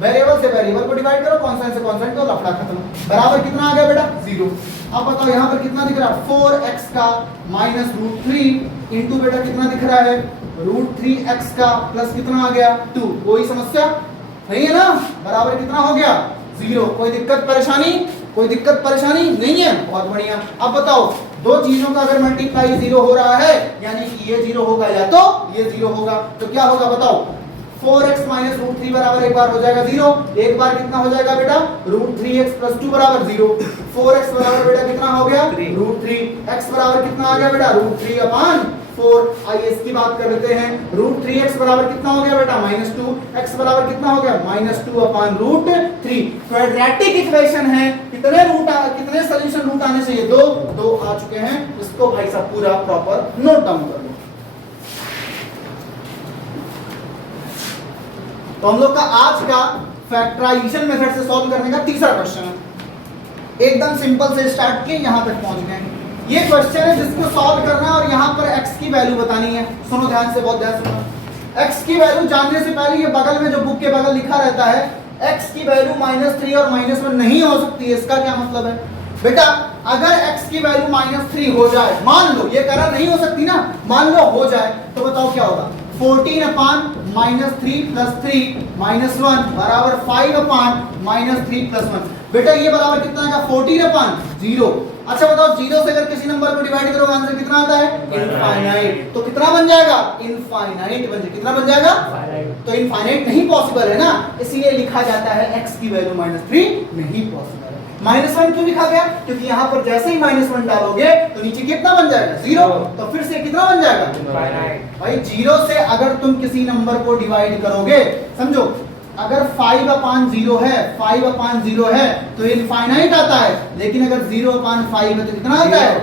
वेरिएबल से वेरिएबल को डिवाइड करो, कांस्टेंट से कांस्टेंट को, लफड़ा खत्म। बराबर कितना आ गया बेटा 0। अब बताओ यहाँ पर कितना दिख रहा है 4x का माइनस √3 इंटू बेटा कितना दिख रहा है √3x का प्लस कितना आ गया 2। कोई समस्या नहीं है ना? बराबर कितना हो गया 0। कोई दिक्कत परेशानी? कोई दिक्कत परेशानी नहीं है, बहुत बढ़िया। अब बताओ दो चीजों का अगर मल्टीप्लाई 0 हो रहा है यानी कि ये 0 होगा या तो ये 0 होगा, तो क्या होगा बताओ 4x माइनस √3 बराबर एक बार हो जाएगा 0, एक बार कितना हो जाएगा बेटा √3x प्लस 2 बराबर 0। 4x बराबर बेटा कितना हो गया √3, x बराबर कितना आ गया बेटा √3 अपान 4। आइए इसकी बात कर लेते हैं, √3x बराबर कितना हो गया बेटा -2, x बराबर कितना हो गया -2 अपान √3। क्वाड्रेटिक इक्वेशन है, कितने सॉल्यूशन रूट आने चाहिए 2 आ चुके हैं। इसको भाई साहब पूरा प्रॉपर नोट डाउन कर लो। तो हम लोग का आज का फैक्टराइजेशन मेथड से सॉल्व करने का तीसरा क्वेश्चन है। एकदम सिंपल से स्टार्ट किए यहां तक पहुंच गए। ये क्वेश्चन है जिसको सॉल्व करना है और यहां पर x की वैल्यू बतानी है। सुनो ध्यान से, बहुत ध्यान से सुनो। x की वैल्यू जानने से पहले ये बगल में जो बुक के बगल लिखा रहता है x की वैल्यू -3 और -1 नहीं हो सकती है। इसका क्या मतलब है बेटा, अगर x की वैल्यू -3 हो जाए, मान लो, ये कह रहा नहीं हो सकती ना, मान लो हो जाए, तो बताओ क्या होगा। 14/-3 + 3 -1 बराबर 5/-3 + 1। बेटा ये बराबर कितना आएगा, 14/0। अच्छा बताओ, 0 से अगर किसी नंबर को डिवाइड करोगे आंसर कितना आता है, इनफाइनाइट। तो कितना बन जाएगा, इनफाइनाइट बन जाएगा। कितना बन जाएगा, तो इनफाइनाइट नहीं पॉसिबल है ना, इसीलिए लिखा जाता है x की वैल्यू -3 नहीं पॉसिबल है। -1 क्यों लिखा गया, क्योंकि यहाँ पर जैसे ही -1 डालोगे तो नीचे कितना बन जाएगा, 0। तो फिर से कितना बन जाएगा, भाई 0 से अगर तुम किसी नंबर को डिवाइड करोगे, समझो अगर 5/0 है, 5/0 है तो इनफाइनाइट आता है, लेकिन अगर 0/5 है तो कितना आता है।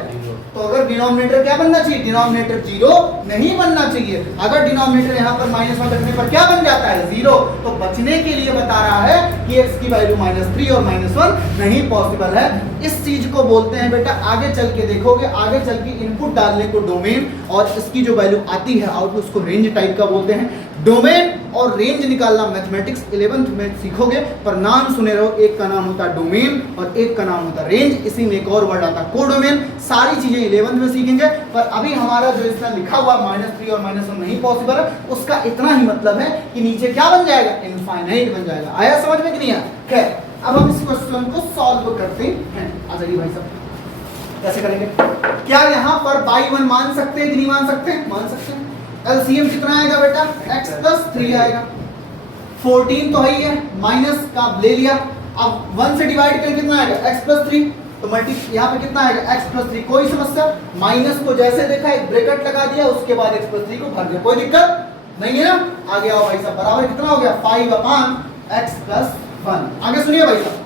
तो अगर डिनोमिनेटर क्या बनना चाहिए, डिनोमिनेटर 0 नहीं बनना चाहिए। अगर डिनोमिनेटर यहाँ पर -1 रखने पर क्या बन जाता है, 0। तो बचने के लिए बता रहा है कि x की वैल्यू -3 और -1 नहीं पॉसिबल है। इस चीज को बोलते हैं बेटा, आगे चल के देखोगे, आगे चल के इनपुट डालने को डोमेन, और इसकी जो वैल्यू आती है आउटपुट, उसको रेंज टाइप का बोलते हैं। डोमेन और रेंज निकालना मैथमेटिक्स 11th में सीखोगे, पर नाम सुने रहो, एक का नाम होता है डोमेन और एक का नाम होता है रेंज। इसी में एक और वर्ड आता है कोडोमेन। सारी चीजें 11th में सीखेंगे, पर अभी हमारा जो इसमें लिखा हुआ -3 और -1 नहीं पॉसिबल है, उसका इतना ही मतलब है कि नीचे क्या बन जाएगा, इनफाइनाइट बन जाएगा। आया समझ में कि नहीं आया। खैर, अब हम इस क्वेश्चन को सॉल्व करते हैं। आ जाइए भाई साहब, कैसे करेंगे। क्या यहाँ पर बाई 1 मान सकते हैं कि नहीं मान सकते, मान सकते हैं। एलसीएम कितना आएगा बेटा, x + 3 आएगा। 14 तो है ही है, माइनस का ले लिया, अब 1 से डिवाइड करके कितना आएगा, x + 3। तो मल्टी यहाँ पे कितना आएगा, x + 3। कोई समस्या, माइनस को जैसे देखा एक ब्रैकेट लगा दिया, उसके बाद x + 3 को भर दिया, कोई दिक्कत नहीं है ना। आगे आओ भाई साहब, बराबर कितना हो गया, 5/x + 1। आगे सुनिए भाई साहब,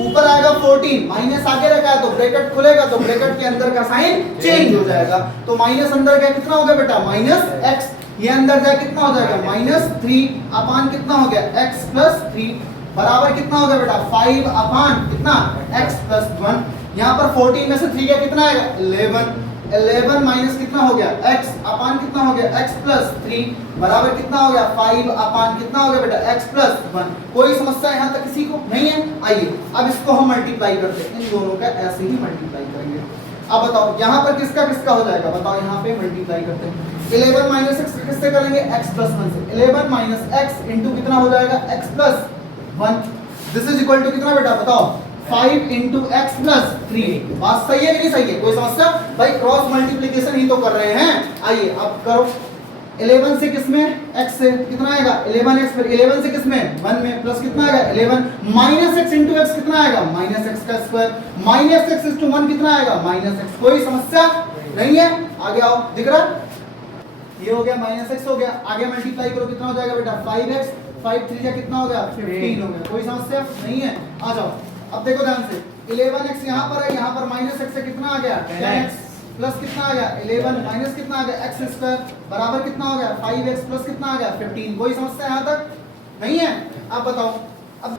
ऊपर आएगा 14, माइनस आगे रखा है तो ब्रैकेट खुलेगा, तो ब्रैकेट के अंदर का साइन चेंज हो जाएगा। तो माइनस अंदर गया कितना हो गया बेटा, -x, ये अंदर जाए कितना हो जाएगा, -3 कितना हो गया, x + 3 बराबर कितना हो गया बेटा, 5 कितना, x + 1। यहाँ पर 14 में से 3 गया कितना आएगा, 11 माइनस कितना हो गया, x कितना हो गया, x + 3 बराबर कितना हो गया, 5 कितना हो गया बेटा, x + 1। कोई समस्या यहाँ तक किसी को नहीं है। आइए अब इसको हम मल्टीप्लाई करते हैं, इन दोनों का ऐसे ही मल्टीप्लाई करेंगे। अब बताओ यहाँ पर किसका किसका हो जाएगा, बताओ यहाँ पे मल्टीप्लाई करते हैं। 11 - x किससे करेंगे, x + 1 से। 11 - x इंटू कितना हो जाएगा, x + 1। This is equal to कितना बेटा, बताओ, 5 × x + 3। बात सही है कि नहीं सही है, कोई समस्या। भाई क्रॉस मल्टीप्लिकेशन ही तो कर रहे हैं। आइए अब करो, 11 से किसमें, x से कितना आएगा, 11x, फिर 11 से किसमें, 1 में, प्लस कितना आएगा 11 -x × x कितना आएगा, -x², -x × 1 कितना आएगा, -x। कोई समस्या नहीं है। आगे आओ, दिख रहा, ये हो गया -x हो गया। आगे मल्टीप्लाई करो, कितना हो जाएगा बेटा, 5x, 5 3 जा कितना हो गया, 15 हो गया। कोई समस्या नहीं है। आ जाओ, अब देखो ध्यान से, 11x यहाँ पर है, यहाँ पर -x से कितना आ गया, 10x, प्लस कितना आ गया 11 माइनस कितना आ गया x² बराबर कितना हो गया 5x प्लस कितना आ गया 15। कोई समस्या यहाँ तक नहीं है। अब बताओ, अब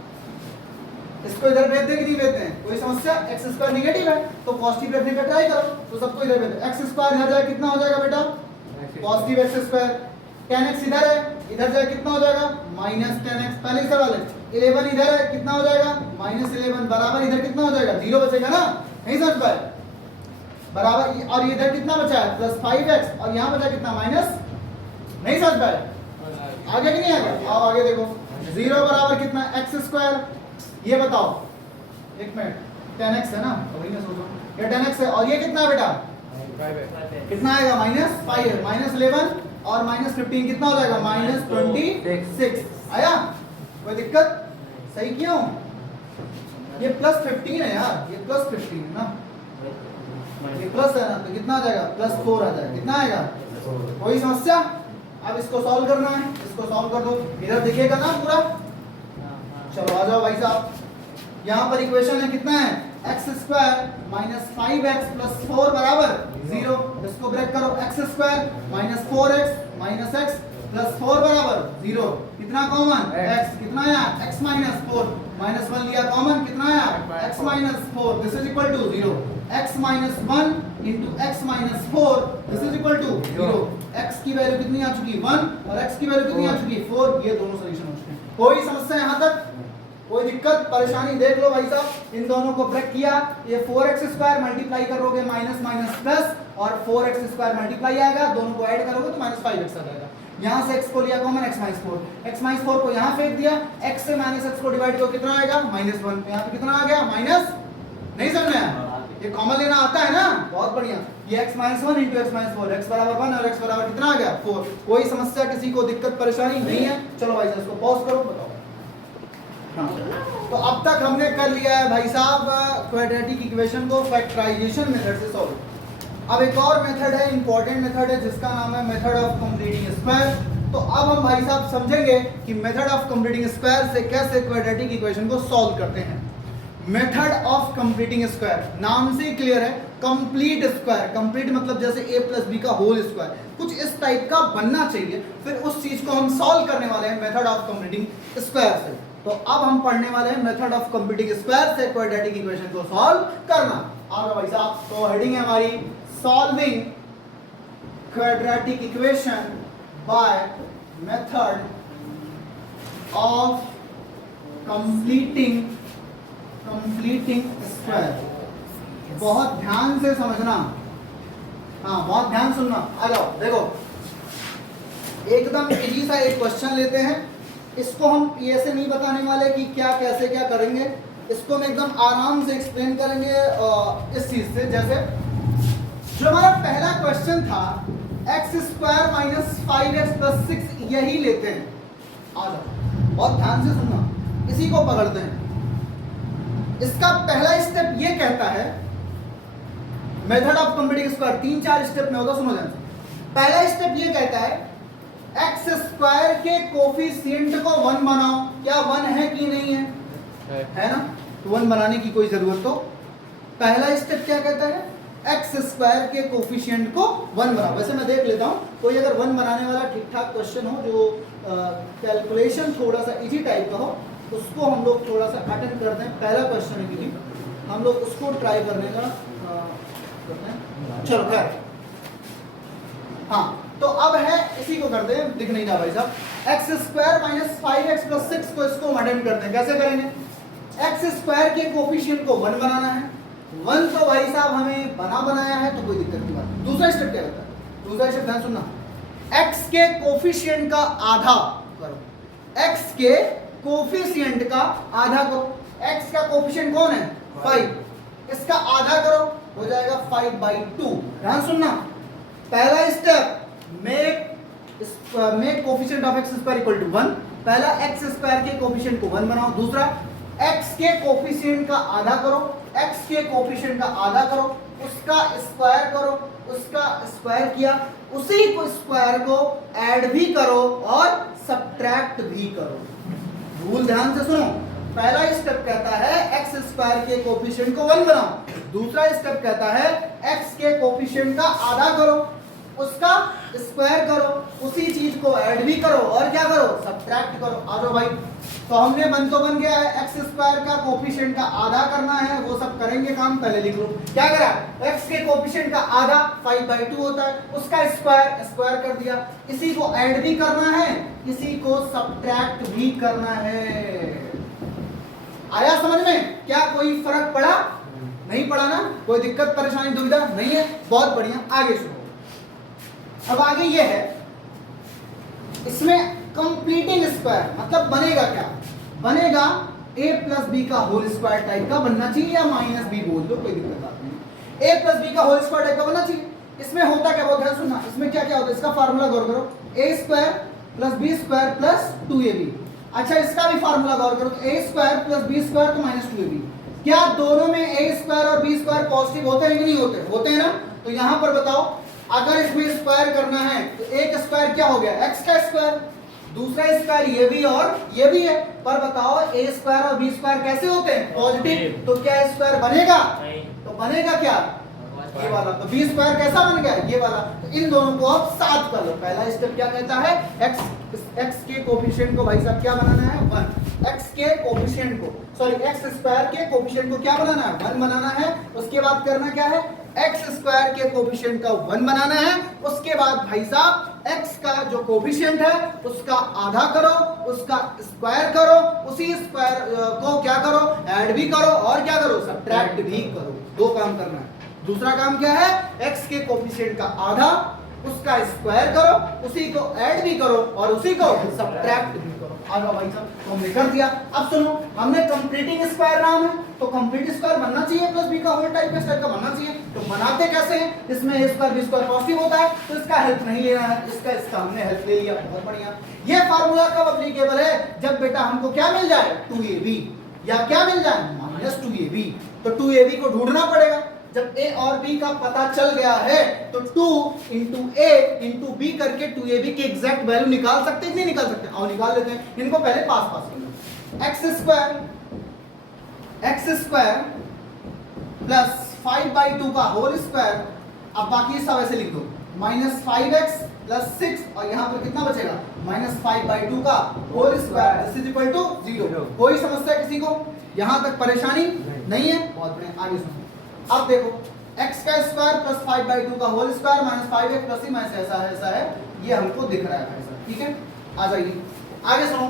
इसको इधर भेज दे कि नहीं भेजते हैं, कोई समस्या। x² नेगेटिव है तो पॉजिटिव रखने का ट्राई करो, तो सबको इधर भेज दो। x² इधर जाए कितना हो जाएगा बेटा, पॉजिटिव x²। 10x इधर है, इधर जाए कितना हो जाएगा -10x। पहले सवाल है 11 इधर है, कितना हो जाएगा -11 बराबर इधर कितना हो जाएगा 0 बचेगा ना, नहीं समझ पाए बराबर। और इधर कितना बचा है +5x और यहाँ बचा कितना माइनस, नहीं समझ पाए। आगे कि नहीं आगे, आओ आगे देखो, 0 बराबर कितना x²। ये बताओ एक मिनट, 10x है ना, तो वही मैं सोच रहा हूँ ये 10x है, और ये कितना बेटा कितना आएगा -5 है, -11 और -15 कितना हो जाएगा -26 आया। कोई दिक्कत, सही क्यों, ये +15 है यार, ये +15 है ना, ये प्लस है ना, तो कितना आ जाएगा +4 आ जाएगा, कितना आएगा। कोई समस्या। अब इसको सॉल्व करना है, इसको सॉल्व कर दो, इधर दिखेगा ना पूरा। चलो आ जाओ भाई साहब, यहाँ पर इक्वेशन है कितना है x² - 5x + 4 बराबर 0। इसको ब्रेक करो, x² - 4x - x + 4 बराबर 0। कितना कॉमन x, कितना आया x - 4 -1 लिया कॉमन, कितना आया x - 4। This is equal to 0। x - 1 × x - 4 this is equal to 0। x की वैल्यू कितनी आ चुकी 1 और x की वैल्यू कितनी आ चुकी 4। ये दोनों सॉल्यूशन हो चुके हैं। कोई समस्या यहाँ तक कोई दिक्कत परेशानी? देख लो भाई साहब, इन दोनों को ब्रेक किया, ये 4x² मल्टीप्लाई करोगे माइनस माइनस प्लस और 4x² मल्टीप्लाई आएगा, दोनों को ऐड करोगे तो -5x आ जाएगा। यहाँ से x को लिया कॉमन, x-4 को यहाँ फेंक दिया, x से -x को डिवाइड करो कितना आएगा -1। यहाँ पे कितना आ गया माइनस, नहीं समझ में आया? ये कॉमन लेना आता है ना, बहुत बढ़िया। ये x-1 × x-4, x बराबर 1 और x बराबर कितना आ गया 4। कोई समस्या, किसी को दिक्कत परेशानी नहीं है? चलो भाई साहब इसको पॉज करो, बताओ। हाँ, तो अब तक हमने कर लिया है भाई साहब क्वाड्रेटिक इक्वेशन को फैक्टराइजेशन मेथड से सॉल्व। अब एक और मेथड है, इंपॉर्टेंट मेथड है, जिसका नाम है मेथड ऑफ कंप्लीटिंग स्क्वायर। तो अब हम भाई साहब समझेंगे कि मेथड ऑफ कंप्लीटिंग स्क्वायर से कैसे क्वाड्रेटिक इक्वेशन को सॉल्व करते हैं। मेथड ऑफ कंप्लीटिंग स्क्वायर, नाम से ही क्लियर है, कंप्लीट स्क्वायर। कंप्लीट मतलब जैसे a + b का होल स्क्वायर, कुछ इस टाइप का बनना चाहिए, फिर उस चीज को हम सॉल्व करने वाले हैं मेथड ऑफ कंप्लीटिंग स्क्वायर से। तो अब हम पढ़ने वाले हैं मेथड ऑफ कंप्लीटिंग स्क्वायर से क्वाड्रेटिक इक्वेशन को सॉल्व करना। आगे भाई साहब, तो हेडिंग है हमारी solving quadratic equation by method of completing square. बहुत ध्यान से समझना, हाँ बहुत ध्यान सुनना। आ जाओ देखो, एकदम इजी सा एक क्वेश्चन लेते हैं। इसको हम ये से नहीं बताने वाले कि क्या कैसे क्या करेंगे, इसको हम एकदम आराम से एक्सप्लेन करेंगे इस चीज से। जैसे जो हमारा पहला क्वेश्चन था x² - 5x + 6, यही लेते हैं। आ जाओ बहुत ध्यान से सुनना, इसी को पकड़ते हैं। इसका पहला स्टेप ये कहता है, method of completing square 3-4 step में होगा, सुनो ध्यान से। पहला स्टेप ये कहता है x² के कोफिशिएंट को 1 बनाओ। क्या 1 है कि नहीं है ना? तो 1 बनाने की कोई जरूरत, तो पहला स्टेप क्या कहता है, x² के कोफिशिएंट को 1 बनाओ। वैसे मैं देख लेता हूँ, कोई अगर 1 बनाने वाला ठीक ठाक क्वेश्चन हो, जो कैलकुलेशन थोड़ा सा इजी टाइप का हो, उसको हम लोग थोड़ा सा अटेंड करते हैं। पहला क्वेश्चन है क्योंकि हम लोग उसको ट्राई करने का करते हैं। चलो खैर, हाँ तो अब है, इसी को करते हैं, दिख नहीं रहा भाई साहब। x² - 5x + 6 को इसको अटेंड करते हैं। कैसे करेंगे? x² के कोफिशिएंट को 1 बनाना है। 1 तो भाई साहब हमें बनाया है, तो कोई दिक्कत की बात नहीं। दूसरा स्टेप क्या होता है? दूसरा स्टेप ध्यान सुनना, x के कोफिशिएंट का आधा करो। x के कोफिशिएंट का आधा करो। x का कोफिशिएंट कौन है? 5, इसका आधा करो, हो जाएगा 5/2। ध्यान सुनना, पहला step make coefficient of x² = 1। पहला x² के कोफिशिएंट को 1 बनाओ। दूसरा x के कोफिशिएंट का आधा करो, x के कोफिशिएंट का आधा करो, उसका स्क्वायर करो, उसका स्क्वायर किया, उसी को स्क्वायर को ऐड भी करो और सब्ट्रैक्ट भी करो। रूल ध्यान से सुनो, पहला स्टेप कहता है x² के कोफिशिएंट को 1 बनाओ। दूसरा स्टेप कहता है x के कोफिशिएंट का आधा करो, उसका स्क्वायर करो, उसी चीज को ऐड भी करो और क्या करो, सब्ट्रैक्ट करो। आ जाओ भाई, तो हमने तो बन गया है, x² का कोफिशिएंट का आधा करना है, वो सब करेंगे काम। पहले लिख लो क्या करा, x के कोफिशिएंट का आधा 5/2 होता है, उसका स्क्वायर कर दिया, इसी को ऐड भी करना है, इसी को सब्ट्रैक्ट भी करना है। आया समझ में? क्या कोई फर्क पड़ा? नहीं पड़ा ना? कोई दिक्कत परेशानी दुविधा नहीं है? बहुत बढ़िया, आगे सुनो। अब आगे ये है, इसमें कंप्लीटिंग स्क्वायर मतलब बनेगा क्या? बनेगा a + b का होल स्क्वायर टाइप का बनना चाहिए, या -b बोल दो, कोई दिक्कत नहीं। a + b का होल स्क्वायर टाइप का बनना चाहिए। इसमें होता क्या, बहुत ध्यान सुनना, इसमें क्या क्या होता है, इसका फार्मूला गौर करो, a² + b² + 2ab। अच्छा, इसका भी फार्मूला गौर करो, a² + b² तो -2ab। क्या दोनों में a² और b² पॉजिटिव होते हैं कि नहीं होते? होते हैं ना? तो यहां पर बताओ, अगर इसमें स्क्वायर करना है तो एक स्क्वायर क्या हो गया, x का स्क्वायर, दूसरा स्क्वायर ये भी और ये भी है, पर बताओ a² और b² कैसे होते हैं? पॉजिटिव। तो क्या स्क्वायर बनेगा? तो बनेगा क्या, ये वाला। तो b² कैसा बन गया, ये वाला। तो इन दोनों को आप साथ कर लो। पहला स्टेप क्या कहता है, x के कोफिशिएंट को भाई साहब क्या बनाना है, 1। x के कोफिशिएंट को, सॉरी x² के कोफिशिएंट को क्या बनाना है, 1 बनाना है। उसके बाद करना क्या है, x² के कोफिशिएंट का 1 बनाना है। उसके बाद भाई साहब x का जो कोफिशिएंट है उसका आधा करो, उसका स्क्वायर करो, उसी स्क्वायर को क्या करो, ऐड भी करो और क्या करो, सब्ट्रैक्ट भी करो। दो काम करना है। दूसरा काम क्या है, x के कोफिशिएंट का आधा, उसका स्क्वायर करो, उसी को ऐड भी करो और उसी को सब्ट्रैक्ट भी करो। आ जाओ भाई साहब, तो हमने कर दिया। अब सुनो, हमने कंप्लीटिंग स्क्वायर नाम है तो कंप्लीट स्क्वायर बनना चाहिए प्लस बी का होल टाइप इस टाइप का बनना चाहिए। तो बनाते कैसे हैं, इसमें a square b square positive होता है तो इसका हेल्प नहीं लेना है, इसका हमने हेल्प ले लिया, बहुत बढ़िया। ये फार्मूला कब एप्लीकेबल है, जब बेटा हमको क्या मिल जाए, 2ab, या क्या मिल जाए, -2ab। तो 2ab को ढूंढना पड़ेगा। जब a और b का पता चल गया है तो 2 × a × b करके 2ab की एग्जैक्ट वैल्यू निकाल सकते हैं, नहीं निकाल सकते, आओ निकाल लेते हैं। इनको पहले पास कर लो। x स्क्वायर प्लस 5/2 का होल स्क्वायर, अब बाकी सब ऐसे लिख दो, -5x प्लस 6 और यहाँ पर कितना बचेगा, -5/2 का whole square this is equal to 0। कोई समस्या किसी को, यहाँ तक परेशानी नहीं है, बहुत बढ़िया। आगे सुनो, अब देखो x का स्क्वायर प्लस 5/2 का होल स्क्वायर -5x प्लस ही माइनस ऐसा है, ये हमको दिख रहा है भाई साहब, ठीक है। आ जाइए आगे सुनो,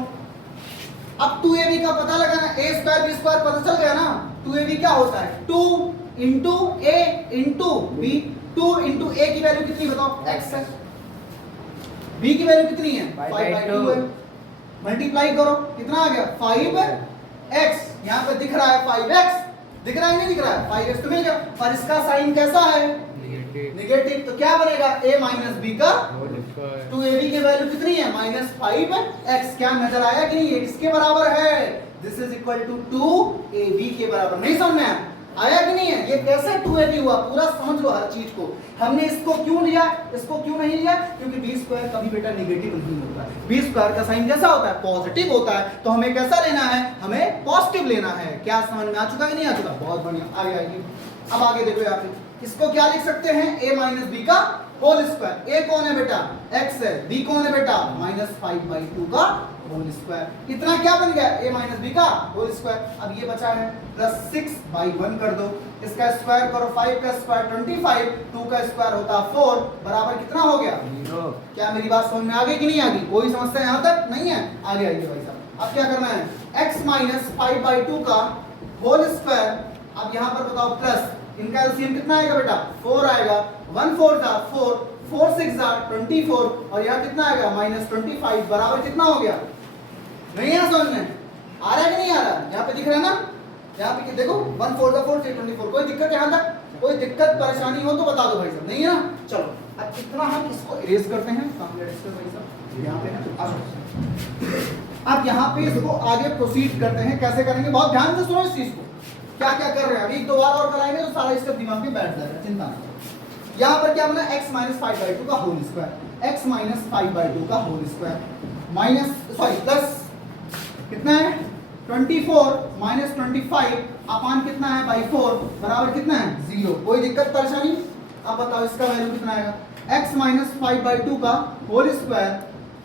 अब 2ab का पता लगाना, a स्क्वायर b स्क्वायर पता चल गया ना। 2ab क्या होता है, 2 × a × b। 2 × a की वैल्यू कितनी बताओ, x है, b की वैल्यू कितनी है, 5/2 है। मल्टीप्लाई करो, कितना आ गया, 5x, यहाँ पे दिख रहा है 5x, दिख रहा है नहीं दिख रहा है, 5x तो मिल गया, पर इसका साइन कैसा है, नेगेटिव। तो क्या बनेगा, a - b का 2ab की वैल्यू कितनी है, -5x। क्या नजर आया कि नहीं, ये किसके बराबर है, this is equal to 2ab के बराबर। नहीं समझ में आया कि नहीं है, ये कैसे 2ab हुआ, पूरा समझ लो हर चीज को। हमने इसको क्यों लिया, इसको क्यों नहीं लिया, क्योंकि b स्क्वायर कभी बेटा नेगेटिव नहीं होता है। b स्क्वायर का साइन कैसा होता है, पॉजिटिव होता है, तो हमें कैसा लेना है, हमें पॉजिटिव लेना है। क्या समझ में आ चुका कि नहीं आ चुका, बहुत बढ़िया। आगे आइए, अब आगे देखो, यहाँ पे इसको क्या लिख सकते हैं, a - b का होल स्क्वायर। a कौन है बेटा, x है, b कौन है बेटा, -5/2 का होल स्क्वायर। कितना क्या बन गया, a - b का होल स्क्वायर। अब ये बचा है प्लस 6/1 कर दो, इसका स्क्वायर करो, 5 का स्क्वायर 25, 2 का स्क्वायर होता 4, बराबर कितना हो गया, 0। क्या मेरी बात समझ में आ गई कि नहीं आ गई, कोई समस्या यहाँ तक नहीं है। आगे आइए भाई साहब, अब क्या करना है, x - 5/2 का होल स्क्वायर। अब यहाँ पर बताओ प्लस, इनका एलसीएम कितना आएगा बेटा, 4 आएगा, 1 4 जा 4, 4 6 जा 24 और यहाँ कितना आएगा, -25 बराबर कितना हो गया, नहीं है समझ में आ रहा है कि नहीं आ रहा, यहाँ पे दिख रहा है ना, यहाँ पे देखो 1 4 का 4 6 24। कोई दिक्कत यहाँ तक, कोई दिक्कत परेशानी हो तो बता दो भाई साहब, नहीं है ना। चलो अब कितना हम इसको इरेज करते हैं, भाई साहब यहाँ पे अब यहाँ पे इसको आगे प्रोसीड करते हैं, कैसे करेंगे, बहुत ध्यान से सुनो इस चीज को, क्या क्या कर रहे हैं। अभी 2 बार और कराएंगे तो सारा इसका दिमाग में बैठ जाएगा, चिंता मत। यहाँ पर क्या बना, x - 5/2 का होल स्क्वायर, x - 5/2 का होल स्क्वायर प्लस कितना है 24 - 25 अपान कितना है बाई 4 बराबर कितना है 0। कोई दिक्कत परेशानी, अब बताओ इसका वैल्यू कितना आएगा, x - 5/2 का होल स्क्वायर,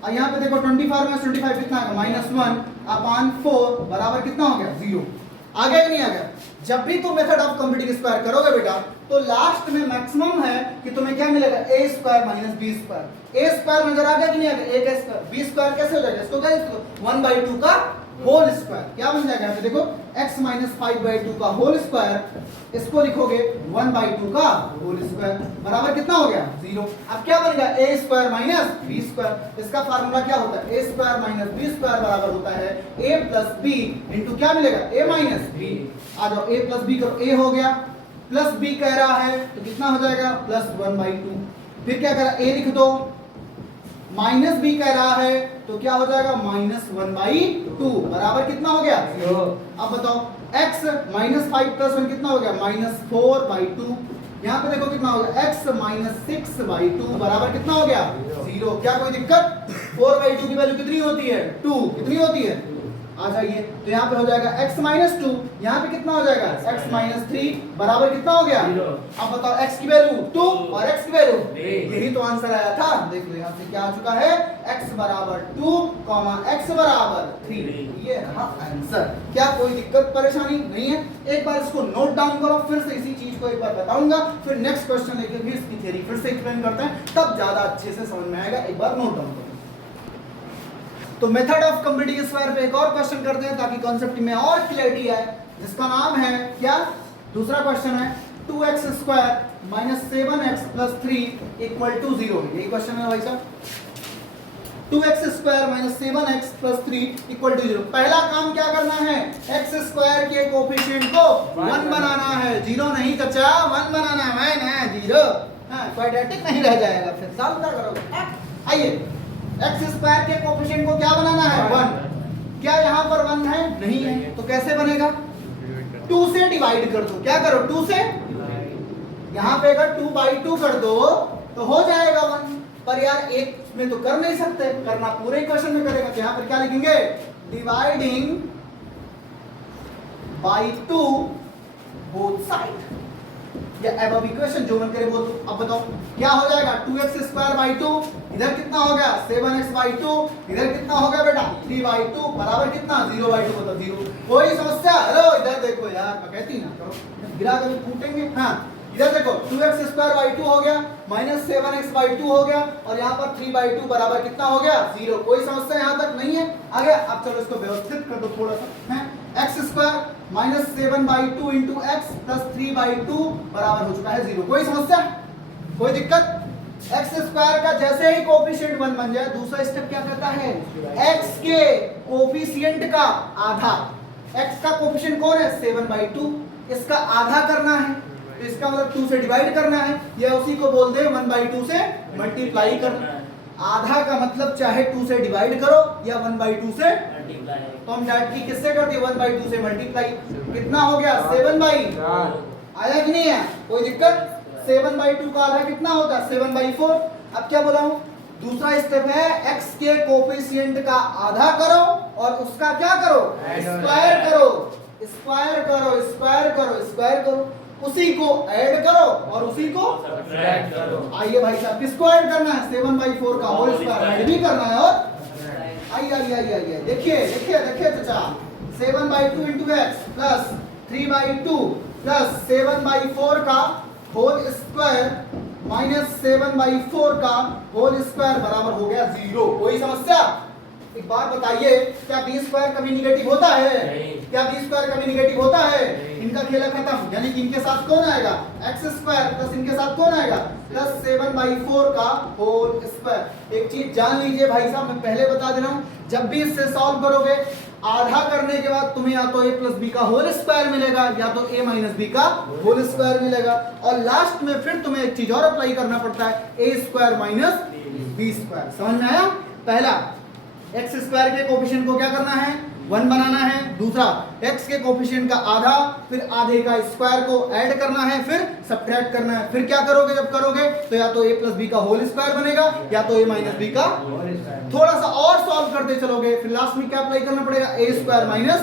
और यहाँ पे देखो 24 - 25 कितना आएगा, -1 अपान 4 बराबर कितना हो गया 0। आ गया कि नहीं आ गया। जब भी तुम मेथड ऑफ कंप्यूटिंग स्क्वायर करोगे बेटा तो लास्ट में मैक्सिमम है कि तुम्हें क्या मिलेगा, a square - b square. a square नजर आ गया कि नहीं आ गया, a का स्क्वायर, b स्क्वायर कैसे हो जाएगा, इसको क्या 1/2 का होल स्क्वायर। क्या बन जाएगा, यहाँ पे देखो x - 5/2 का होल स्क्वायर, इसको लिखोगे 1/2 का होल स्क्वायर बराबर कितना हो गया 0। अब क्या बनेगा, a स्क्वायर - b स्क्वायर। इसका फार्मूला क्या होता है, a स्क्वायर - b स्क्वायर बराबर होता है a प्लस b इंटू क्या मिलेगा, a माइनस b। आ जाओ a प्लस b करो, a हो गया प्लस b कह रहा है तो कितना हो जाएगा प्लस 1/2। फिर क्या करा, a लिख दो, माइनस b कह रहा है तो क्या हो जाएगा -1/2 बराबर कितना हो गया 0। अब बताओ x - 5 + 1 कितना हो गया -4/2। यहाँ पे देखो कितना हो गया x - 6/2 बराबर कितना हो गया 0। क्या कोई दिक्कत, 4/2 की वैल्यू कितनी होती है 2, कितनी होती है आ जाइए, तो यहाँ पे हो जाएगा x माइनस 2, यहाँ पे कितना हो जाएगा x माइनस 3 बराबर कितना हो गया? अब बताओ x की वैल्यू 2 और x की वैल्यू, यही तो आंसर आया था। देख लो यहाँ से क्या आ चुका है, x बराबर 2, x बराबर 3, ये रहा आंसर। क्या कोई दिक्कत परेशानी नहीं है? एक बार इसको नोट डाउन करो, फिर से इसी चीज को एक बार बताऊंगा, फिर नेक्स्ट क्वेश्चन लेके भी इसकी थ्योरी फिर से एक्सप्लेन करते हैं, तब ज्यादा अच्छे से समझ में आएगा। एक बार नोट डाउन करो। तो मेथड ऑफ कंप्लीटिंग स्क्वायर पे एक और क्वेश्चन करते हैं ताकि कॉन्सेप्ट में और क्लैरिटी आए, जिसका नाम है क्या? दूसरा क्वेश्चन है 2x square minus 7x plus 3 equal to 0। यही क्वेश्चन है भाई साहब, 2x square minus 7x plus 3 equal to 0। पहला काम क्या करना है, x स्क्वायर के कोफिशिएंट को 1 बनाना है, 0 नहीं चाचा, 1 बनाना है ना, 0। हां, क्वाड्रेटिक नहीं रह जाएगा, फिर सॉल्व क्या करोगे? आइए, x स्क्वायर के कोफिशिएंट को क्या बनाना है? 1। क्या यहाँ पर 1 है? नहीं है, तो कैसे बनेगा? 2 से डिवाइड कर दो। क्या करो? 2 से, यहाँ पे अगर 2/2 कर दो तो हो जाएगा 1, पर यार एक में तो कर नहीं सकते, करना पूरे इक्वेशन में करेगा, तो यहाँ पर क्या लिखेंगे? डिवाइडिंग बाई 2 बोथ साइड, या अब इक्वेशन जो मन करे वो। तो अब बताओ क्या हो जाएगा? 2x स्क्वायर बाई 2, इधर कितना हो गया? 7x बाई 2, इधर कितना हो गया बेटा? 3/2 बराबर कितना? 0/2, मतलब 0। कोई समस्या? हेलो इधर देखो यार, कहती ना करो, गिरा कर फूटेंगे। हाँ, इधर देखो 2x स्क्वायर बाई 2 हो गया, माइनस 7x बाई 2 हो गया, और यहाँ पर 3/2 बराबर कितना हो गया? 0। कोई समस्या यहाँ तक नहीं है? आ गया? अब चलो इसको व्यवस्थित कर दो थोड़ा सा, है x square minus 7/2 into x plus 3/2 बराबर हो चुका है 0। कोई समस्या? कोई दिक्कत? x स्क्वायर का जैसे ही कोफिशिएंट 1 बन जाए, दूसरा स्टेप क्या करता है? x के कोफिशिएंट का आधा, x का कोफिशिएंट कौन है? 7/2, इसका आधा करना है, तो इसका मतलब 2 से डिवाइड करना है, या उसी को बोल दे 1/2 से मल्टीप्लाई करना। आधा का मतलब चाहे 2 से डिवाइड करो या 1/2 से मल्टीप्लाई, तो हम डायरेक्टली किससे करते हैं? 1/2 से मल्टीप्लाई। कितना हो गया? 7/4। आया कि नहीं है? कोई दिक्कत? 7/2 का आधा कितना होता है? 7/4। अब क्या बोला हूं? दूसरा स्टेप है x के कोफिशिएंट का आधा करो और उसका क्या करो? स्क्वायर करो, स्क्वायर करो, स्क्वायर करो, स्क्वायर करो, उसी को ऐड करो और उसी को सब्ट्रैक्ट करो। आइए भाई साहब, किसको ऐड करना है? 7/4 का होल स्क्वायर ऐड भी करना है, और आइए देखिए देखिए देखिए चाचा, 7/2 इंटू x प्लस 3/2 प्लस 7/4 का होल स्क्वायर माइनस 7/4 का होल स्क्वायर बराबर हो गया 0। कोई समस्या? एक बात बताइए, क्या b स्क्वायर कभी निगेटिव होता है? क्या b स्क्वायर कभी निगेटिव होता है? इनका खेला खत्म, यानी कि इनके साथ कौन आएगा? x स्क्वायर प्लस इनके साथ कौन आएगा? प्लस 7/4 का होल स्क्वायर। एक चीज जान लीजिए भाई साहब, मैं पहले बता दे रहा हूं, जब भी इससे सॉल्व करोगे, आधा करने के बाद तुम्हें या तो a प्लस b का होल स्क्वायर मिलेगा, या तो a माइनस b का होल स्क्वायर मिलेगा, और लास्ट में फिर तुम्हें एक चीज और अप्लाई करना पड़ता है, a square minus b square. समझ में आया? पहला, x स्क्वायर के कोफिशिएंट को क्या करना है? 1 बनाना है। दूसरा, x के कोफिशिएंट का आधा, फिर आधे का स्क्वायर को ऐड करना है, फिर सब्ट्रैक्ट करना है। फिर क्या करोगे? जब करोगे तो या तो a प्लस b का होल स्क्वायर बनेगा, या तो a माइनस b का। थोड़ा सा और सॉल्व करते चलोगे, फिर लास्ट में क्या अप्लाई करना पड़ेगा? a square minus.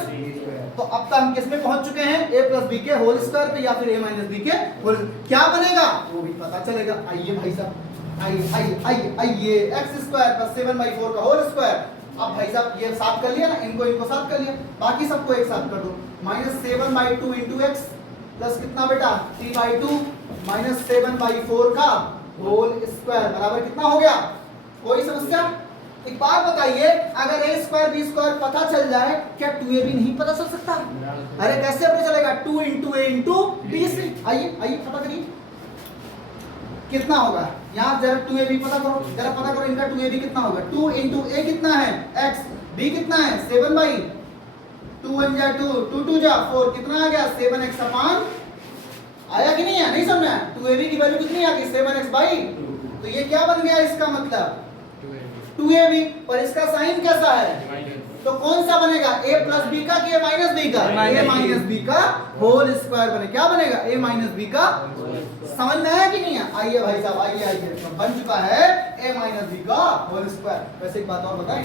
तो अब तक हम किस में पहुंच चुके हैं? a प्लस b के होल स्क्वायर पे, या फिर a माइनस b के होल। क्या बनेगा वो भी पता चलेगा। आइए भाई साहब, आइए x स्क्वायर प्लस 7/4 का होल स्क्वायर। अब भाई साहब ये साथ कर लिया ना, इनको साथ कर लिया, बाकी सबको एक साथ कर दो। माइनस 7/2 इंटू एक्स प्लस कितना बेटा? 3/2 माइनस 7/4 का होल स्क्वायर बराबर कितना हो गया? कोई समस्या? एक बात बताइए, अगर a स्क्वायर b स्क्वायर पता चल जाए, क्या 2ab नहीं पता चल सकता? अरे कैसे पता चलेगा? 2 इंटू a इंटू b से। आइए पता करिए कितना होगा। यहाँ जरा 2ab पता करो, जरा पता करो इनका 2ab कितना होगा। 2 इंटू a कितना है? x, b कितना है? 7/2 1 जा 2, 2 2 जा 4, कितना आ गया? 7x अपान। आया कि नहीं है? नहीं समझा? 2ab की वैल्यू कितनी आ गई? 7x/2। तो ये क्या बन गया इसका मतलब? 2ab, पर इसका साइन कैसा है? तो कौन सा बनेगा? a प्लस b का कि a माइनस b का? a माइनस b का होल स्क्वायर बने। क्या बनेगा? a माइनस b का। समझ में आया कि नहीं है? आइए भाई साहब, आइए बन चुका है a माइनस b का होल स्क्वायर। वैसे एक बात और बताएं,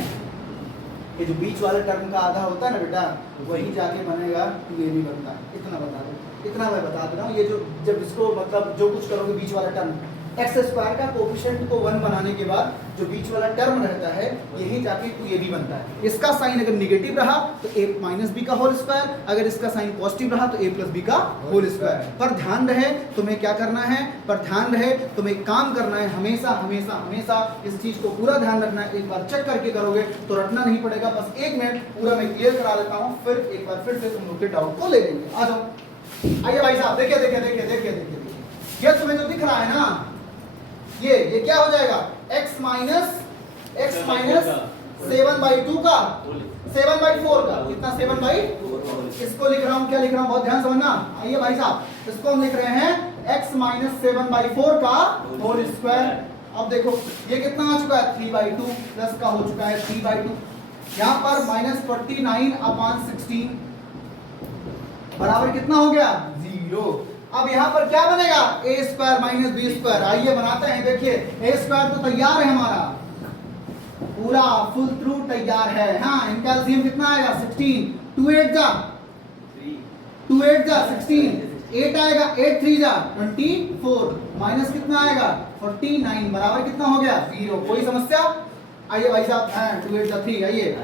ये जो बीच वाले टर्म का आधा होता है ना बेटा, वही जाके बनेगा 2ab बनता है। इतना बता दो, इतना मैं बता दे रहा हूँ। ये जो जब इसको मतलब जो कुछ करोगे बीच वाला टर्म एक्स स्क्वायर का कोफिशिएंट को 1 बनाने के बाद जो बीच वाला टर्म रहता है यही जाके 2ab बनता है। इसका साइन अगर निगेटिव रहा तो a माइनस बी का होल स्क्वायर, अगर इसका साइन पॉजिटिव रहा तो a प्लस बी का होल स्क्वायर। पर ध्यान रहे तुम्हें क्या करना है, पर ध्यान रहे तुम्हें एक काम करना है, हमेशा हमेशा हमेशा इस चीज को पूरा ध्यान रखना है। एक बार चेक करके करोगे तो रटना नहीं पड़ेगा। बस 1 मिनट पूरा मैं क्लियर करा देता हूँ, फिर एक बार फिर से तुम लोग के डाउट को ले लेंगे। आ जाओ, आइए भाई साहब, देखिए देखिए देखिए देखिए देखिए, ये तुम्हें जो दिख रहा है ना, ये क्या हो जाएगा, x माइनस 7/2 का 7/4 का कितना 7/4। इसको लिख रहा हूं, क्या लिख रहा हूं, बहुत ध्यान समझना। आइए भाई साहब, इसको हम लिख रहे हैं x माइनस 7/4 का होल स्क्वायर। अब देखो ये कितना आ चुका है 3/2 प्लस का हो चुका है 3/2। यहाँ पर -49/16 बराबर कितना हो गया 0। अब यहाँ पर क्या बनेगा a square minus b square. आइए बनाते हैं, देखिए a स्क्वायर तो तैयार है हमारा, पूरा फुल थ्रू तैयार है। हाँ, इनका एलसीएम कितना आएगा 16, 2 8 जा 16, 8 आएगा 8 3 जा 24, माइनस कितना आएगा 49 बराबर कितना हो गया 0। कोई समस्या? आइए भाई साहब, 2 8 जा 3। आइए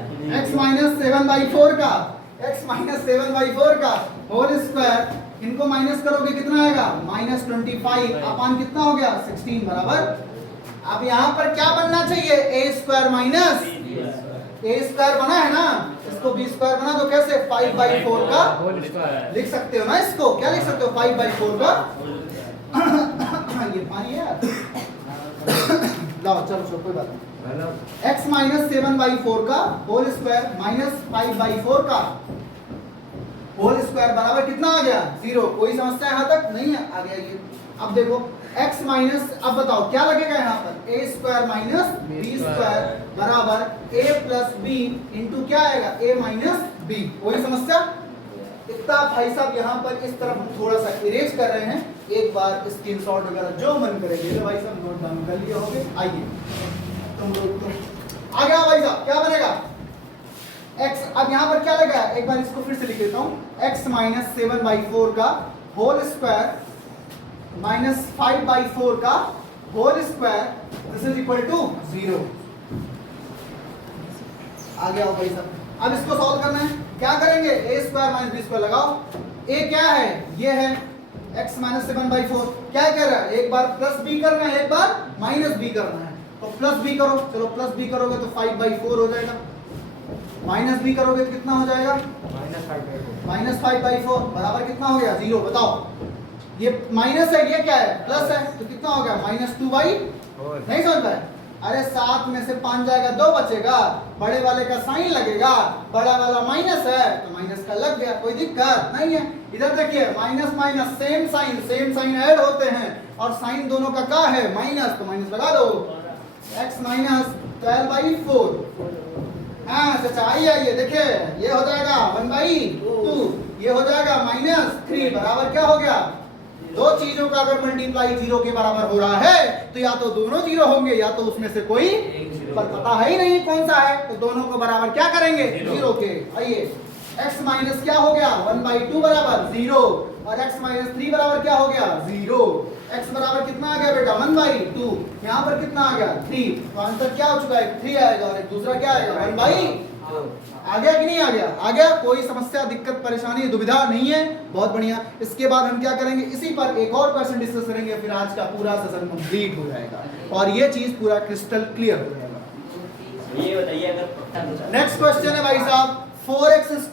x माइनस 7/4 का होल स्क्वायर, इनको माइनस करोगे कितना आएगा -25 अपान कितना हो गया 16 बराबर। अब यहाँ पर क्या बनना चाहिए a square minus a square बना है ना, इसको b स्क्वायर बना दो। कैसे 5/4 का लिख सकते हो ना, इसको क्या लिख सकते हो 5/4 का। ये पानी है यार, लाओ चलो कोई बात नहीं। x माइनस 7/4 का होल स्क्वायर माइनस 5/4 का होल स्क्वायर बराबर कितना आ गया 0। कोई समस्या यहाँ तक नहीं है? आ गया ये। अब देखो x माइनस, अब बताओ क्या लगेगा यहाँ पर a square minus b square बराबर a प्लस b इंटू क्या आएगा a माइनस b। कोई समस्या? इतना भाई साहब यहाँ पर इस तरफ हम थोड़ा सा इरेज कर रहे हैं, एक बार स्क्रीनशॉट वगैरह जो मन करेंगे भाई साहब नोट डाउन कर लिए होंगे। आइए तुम लोग आ गया भाई साहब, क्या बनेगा x। अब यहाँ पर क्या लगा, एक बार इसको फिर से लिख देता हूँ, x माइनस 7/4 का होल स्क्वायर माइनस 5/4 का whole square, this is equal to 0। आ गया भाई साहब। अब इसको सॉल्व करना है, क्या करेंगे a square minus b square लगाओ। a क्या है, ये है x माइनस 7/4। क्या कह रहा है, एक बार प्लस b करना है, एक बार माइनस b करना है। तो प्लस b करो, चलो प्लस b करोगे तो 5/4 हो जाएगा, माइनस b करोगे तो कितना हो जाएगा -5/4 बराबर कितना हो गया 0। बताओ ये माइनस है, ये क्या है प्लस है, तो कितना हो गया -2/4। नहीं समझ पाए? अरे 7 में से 5 जाएगा 2 बचेगा, बड़े वाले का साइन लगेगा, बड़ा वाला माइनस है तो माइनस का लग गया, कोई दिक्कत नहीं है। इधर देखिए minus minus same sign add होते हैं और साइन दोनों का क्या है माइनस, तो माइनस लगा दो। x minus 12/4। हाँ चाचा आइए देखिए, ये हो जाएगा 1/2, ये हो जाएगा -3 बराबर क्या हो गया, दो चीजों का अगर मल्टीप्लाई 0 के बराबर हो रहा है तो या तो दोनों 0 होंगे या तो उसमें से कोई, पर पता है ही नहीं कौन सा है, तो दोनों को बराबर क्या करेंगे 0 के। आइए x माइनस क्या हो गया 1/2 बराबर 0 और x माइनस 3 बराबर क्या हो गया 0। x बराबर कितना आ गया बेटा 1/2, यहाँ पर कितना आ गया 3, तो आंसर क्या हो चुका है 3 आएगा और एक दूसरा क्या आएगा 1/2। आ गया कि नहीं आ गया? आ गया। कोई समस्या दिक्कत परेशानी दुविधा नहीं है, बहुत बढ़िया। इसके बाद हम क्या करेंगे, इसी पर एक और क्वेश्चन डिस्कस करेंगे, फिर आज का पूरा सेशन कंप्लीट हो जाएगा और ये चीज पूरा क्रिस्टल क्लियर हो जाएगा। ये बताइए अगर नेक्स्ट क्वेश्चन है भाई साहब 4x²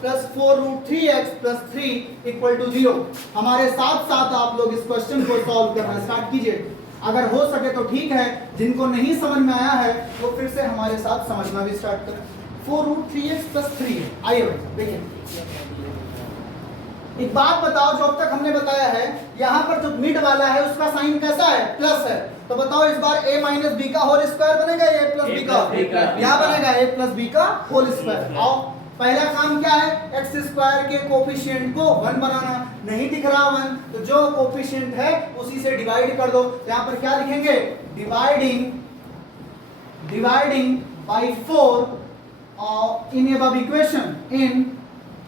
plus 4√3x plus 3 equal to 0। हमारे साथ साथ आप लोग इस क्वेश्चन को सॉल्व करना स्टार्ट कीजिए, अगर हो सके तो ठीक है, जिनको नहीं समझ में आया है वो फिर से हमारे साथ समझना भी स्टार्ट करें। 4√3x प्लस 3 है। आइए भाई देखिए, एक बात बताओ, जो अब तक हमने बताया है यहाँ पर जो मिड वाला है उसका साइन कैसा है प्लस है, तो बताओ इस बार a माइनस बी का होल स्क्वायर बनेगा या a प्लस बी का, यहाँ बनेगा a प्लस बी का होल स्क्वायर। आओ पहला काम क्या है, एक्स स्क्वायर के कोफिशिएंट को 1 बनाना, नहीं दिख रहा 1 तो जो कोफिशिएंट है उसी से डिवाइड कर दो। तो यहाँ पर क्या लिखेंगे, dividing by 4 in above equation, in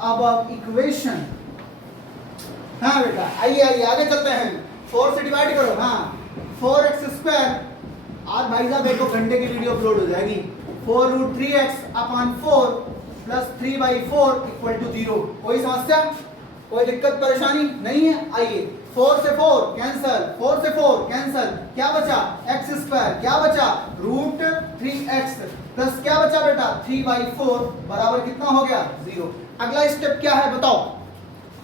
above equation. हाँ बेटा आइए आइए आगे चलते हैं। 4 से डिवाइड करो, हाँ 4x²। आज भाई साहब देखो घंटे की वीडियो अपलोड हो जाएगी। 4√3x/4 plus 3/4 equal to 0। कोई समस्या, कोई दिक्कत परेशानी नहीं है? आइए 4 से 4 कैंसल, 4 से 4 कैंसल, क्या बचा x², क्या बचा √3x प्लस क्या बचा बेटा 3/4 बराबर कितना हो गया 0। अगला स्टेप क्या है बताओ?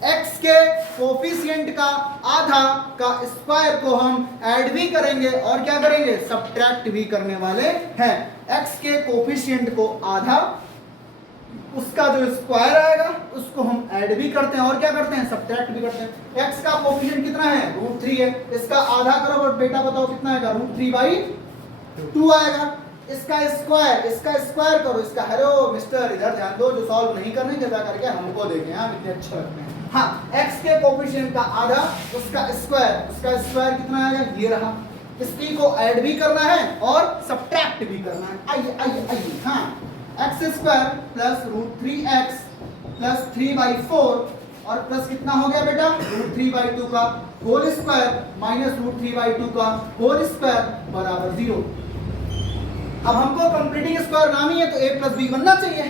x के कोफिशिएंट का आधा का स्क्वायर को हम ऐड भी करेंगे और क्या करेंगे सब्ट्रैक्ट भी करने वाले हैं। x के कोफिशिएंट को आधा, उसका जो स्क्वायर आएगा उसको हम ऐड भी करते हैं और क्या करते हैं सब्ट्रैक्ट भी करते हैं। x का कोफिशिएंट कितना है √3 है, इसका आधा करो और बेटा बताओ कितना आएगा √3/2 आएगा। इसका स्क्वायर करो, इसका हेलो मिस्टर इधर ध्यान दो, जो सॉल्व नहीं करने कृपया करके हमको देखें, हम इतने अच्छे लगते हैं। हाँ x के कोफिशिएंट का आधा, उसका स्क्वायर कितना आएगा ये रहा। इसकी को ऐड भी करना है और सब्ट्रैक्ट भी करना है। आइए आइए आइए, हाँ x² प्लस √3x प्लस 3/4 और प्लस कितना हो गया बेटा √3/2 का होल स्क्वायर माइनस √3/2 का होल स्क्वायर बराबर 0। अब हमको कंप्लीटिंग स्क्वायर नाम ही है तो a प्लस बी बनना चाहिए।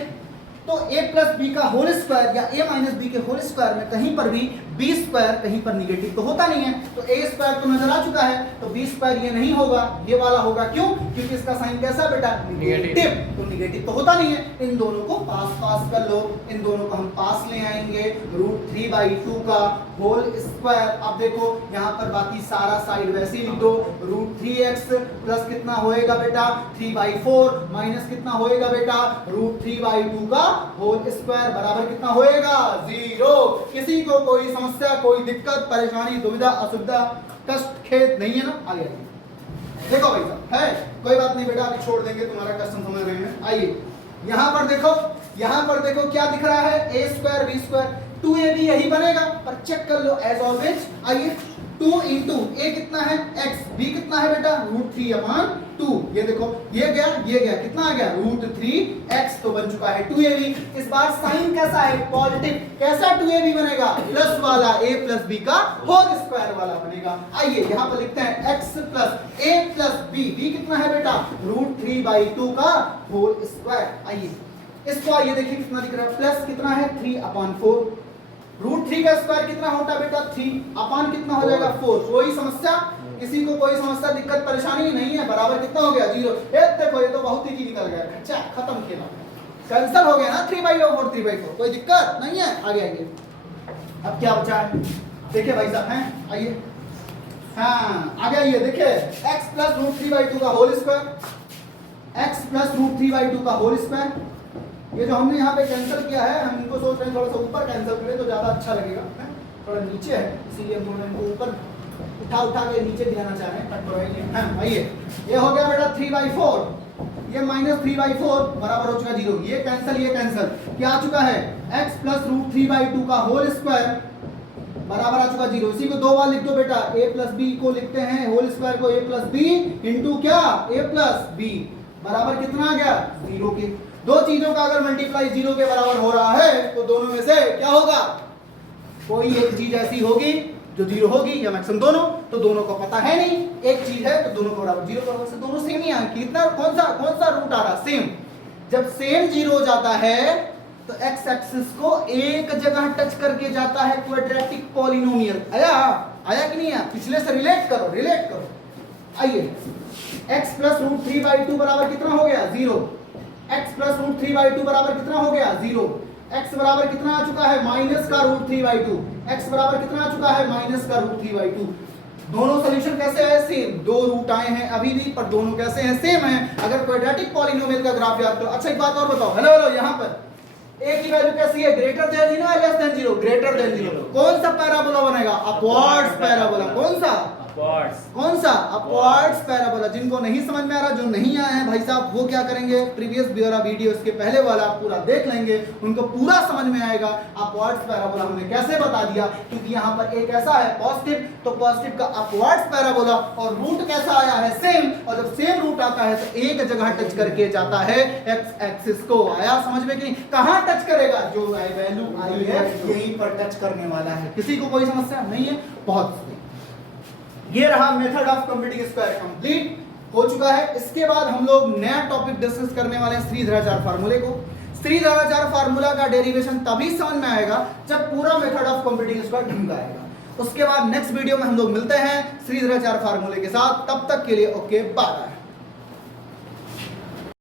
तो a प्लस बी का होल स्क्वायर या a माइनस बी के होल स्क्वायर में कहीं पर भी b स्क्वायर कहीं पर निगेटिव तो होता नहीं है, तो a स्क्वायर तो नजर आ चुका है, तो b स्क्वायर ये नहीं होगा, ये वाला होगा। क्यों? क्योंकि इसका साइन कैसा बेटा निगेटिव, तो निगेटिव तो होता नहीं है। इन दोनों को पास कर लो, इन दोनों को हम पास ले आएंगे। √3/2 का होल स्क्वायर, अब देखो यहाँ पर बाकी सारा साइड वैसे ही लिख दो। √3x प्लस कितना होएगा बेटा 3/4 माइनस कितना होएगा बेटा √3/2 का होल स्क्वायर बराबर कितना होएगा 0। किसी को कोई समस्या, कोई दिक्कत, परेशानी, दुविधा, असुविधा, कष्ट, खेद नहीं है ना? आगे देखो भाई साहब है, कोई बात नहीं बेटा, अभी छोड़ देंगे, तुम्हारा क्वेश्चन समझ रहे हैं। आइए यहाँ पर देखो क्या दिख रहा है a² b², 2ab यही बनेगा, पर चेक कर लो एज ऑलवेज। आइए 2 इंटू a कितना है x, b कितना है बेटा √3/2, ये देखो ये गया कितना आ गया √3x, तो बन चुका है 2ab। इस बार साइन कैसा है पॉजिटिव, कैसा 2ab बनेगा प्लस वाला a प्लस b का होल स्क्वायर वाला बनेगा। आइए यहाँ पर लिखते हैं x plus a plus b, b कितना है बेटा √3/2 का होल स्क्वायर। आइए इसको आइए देखिए कितना दिख रहा है, प्लस कितना है 3/4, √3 का स्क्वायर कितना होता है बेटा 3 अपान कितना हो जाएगा 4। कोई समस्या, किसी को कोई समस्या, दिक्कत, परेशानी नहीं है? बराबर कितना हो गया 0। देखो ये तो बहुत ही निकल गया, अच्छा खत्म खेला, कैंसिल हो गया ना 3/4 कोई दिक्कत नहीं है। आगे आइए, अब क्या बचा है देखिए भाई साहब हैं, आइए हाँ आगे आइए देखिए x प्लस √3/2 का होल स्क्वायर, x प्लस √3/2 का होल स्क्वायर। ये जो हमने यहाँ पे कैंसिल किया है, हम इनको सोच रहे हैं थोड़ा सा ऊपर कैंसिल करें तो ज्यादा अच्छा लगेगा, थोड़ा नीचे है इसीलिए हम थोड़ा इनको ऊपर उठा के नीचे दिखाना चाह रहे हैं। हाँ आइए ये हो गया बेटा 3/4, ये माइनस 3/4 बराबर हो चुका 0। ये कैंसिल क्या आ चुका है x प्लस √3/2 का होल स्क्वायर बराबर आ चुका 0। इसी को दो बार लिख दो बेटा, a प्लस b को लिखते हैं होल स्क्वायर को a प्लस b इंटू क्या a प्लस b बराबर कितना आ गया 0 के। दो चीजों का अगर मल्टीप्लाई 0 के बराबर हो रहा है तो दोनों में से क्या होगा, कोई एक चीज ऐसी होगी जो 0 होगी या मैक्सिमम दोनों, तो दोनों को पता है नहीं, एक चीज है तो दोनों को बराबर 0 बराबर से दोनों सेम ही आए। कितना कौन सा रूट आ रहा सेम। जब सेम 0 हो जाता है तो x एक्सिस को एक जगह टच करके जाता है क्वाड्रेटिक पॉलिनोमियल। आया कि नहीं आया? पिछले से रिलेट करो। आइए x प्लस √3/2 बराबर कितना हो गया 0, x प्लस √3/2 बराबर कितना हो गया 0, x बराबर कितना आ चुका है माइनस का √3/2, x बराबर कितना आ चुका है माइनस का √3/2। दोनों सॉल्यूशन कैसे है सेम, दो रूट आए हैं अभी भी पर दोनों कैसे हैं सेम है। अगर क्वाड्रेटिक पॉलिनोमियल का ग्राफ याद करो। अच्छा एक बात और बताओ, हेलो यहाँ पर a की वैल्यू कैसी है ग्रेटर देन 0 या लेस देन 0, ग्रेटर देन 0। कौन सा पैराबोला बनेगा अपवर्ड्स पैराबोला, कौन सा अपवर्ड्स। कौन सा? Upwards parabola. जिनको नहीं समझ में आ रहा, जो नहीं आया है भाई साहब, वो क्या करेंगे, प्रीवियस ब्योरा वीडियो इसके पहले वाला पूरा देख लेंगे, उनको पूरा समझ में आएगा। अपवर्ड्स पैराबोला हमने कैसे बता दिया, क्योंकि यहाँ पर एक ऐसा है पॉजिटिव, तो पॉजिटिव का अपवर्ड्स पैराबोला, और रूट कैसा आया है, सेम, और जब सेम रूट आता है तो एक जगह टच करके जाता है एक्स एक्सिस को। आया समझ में कि नहीं? कहां टच करेगा, जो वैल्यू आई है यहीं पर टच करने वाला है। किसी को कोई समस्या नहीं है? बहुत सही। ये रहा method of computing square complete हो चुका है। इसके बाद हम लोग नया टॉपिक डिस्कस करने वाले हैं, श्रीधराचार्य फार्मूले को। श्रीधराचार्य फार्मूला का डेरिवेशन तभी समझ में आएगा जब पूरा मेथड ऑफ कंप्यूटिंग स्क्वायर ढंग का आएगा। उसके बाद नेक्स्ट वीडियो में हम लोग मिलते हैं श्रीधराचार्य फार्मूले के साथ। तब तक के लिए ओके, बाय।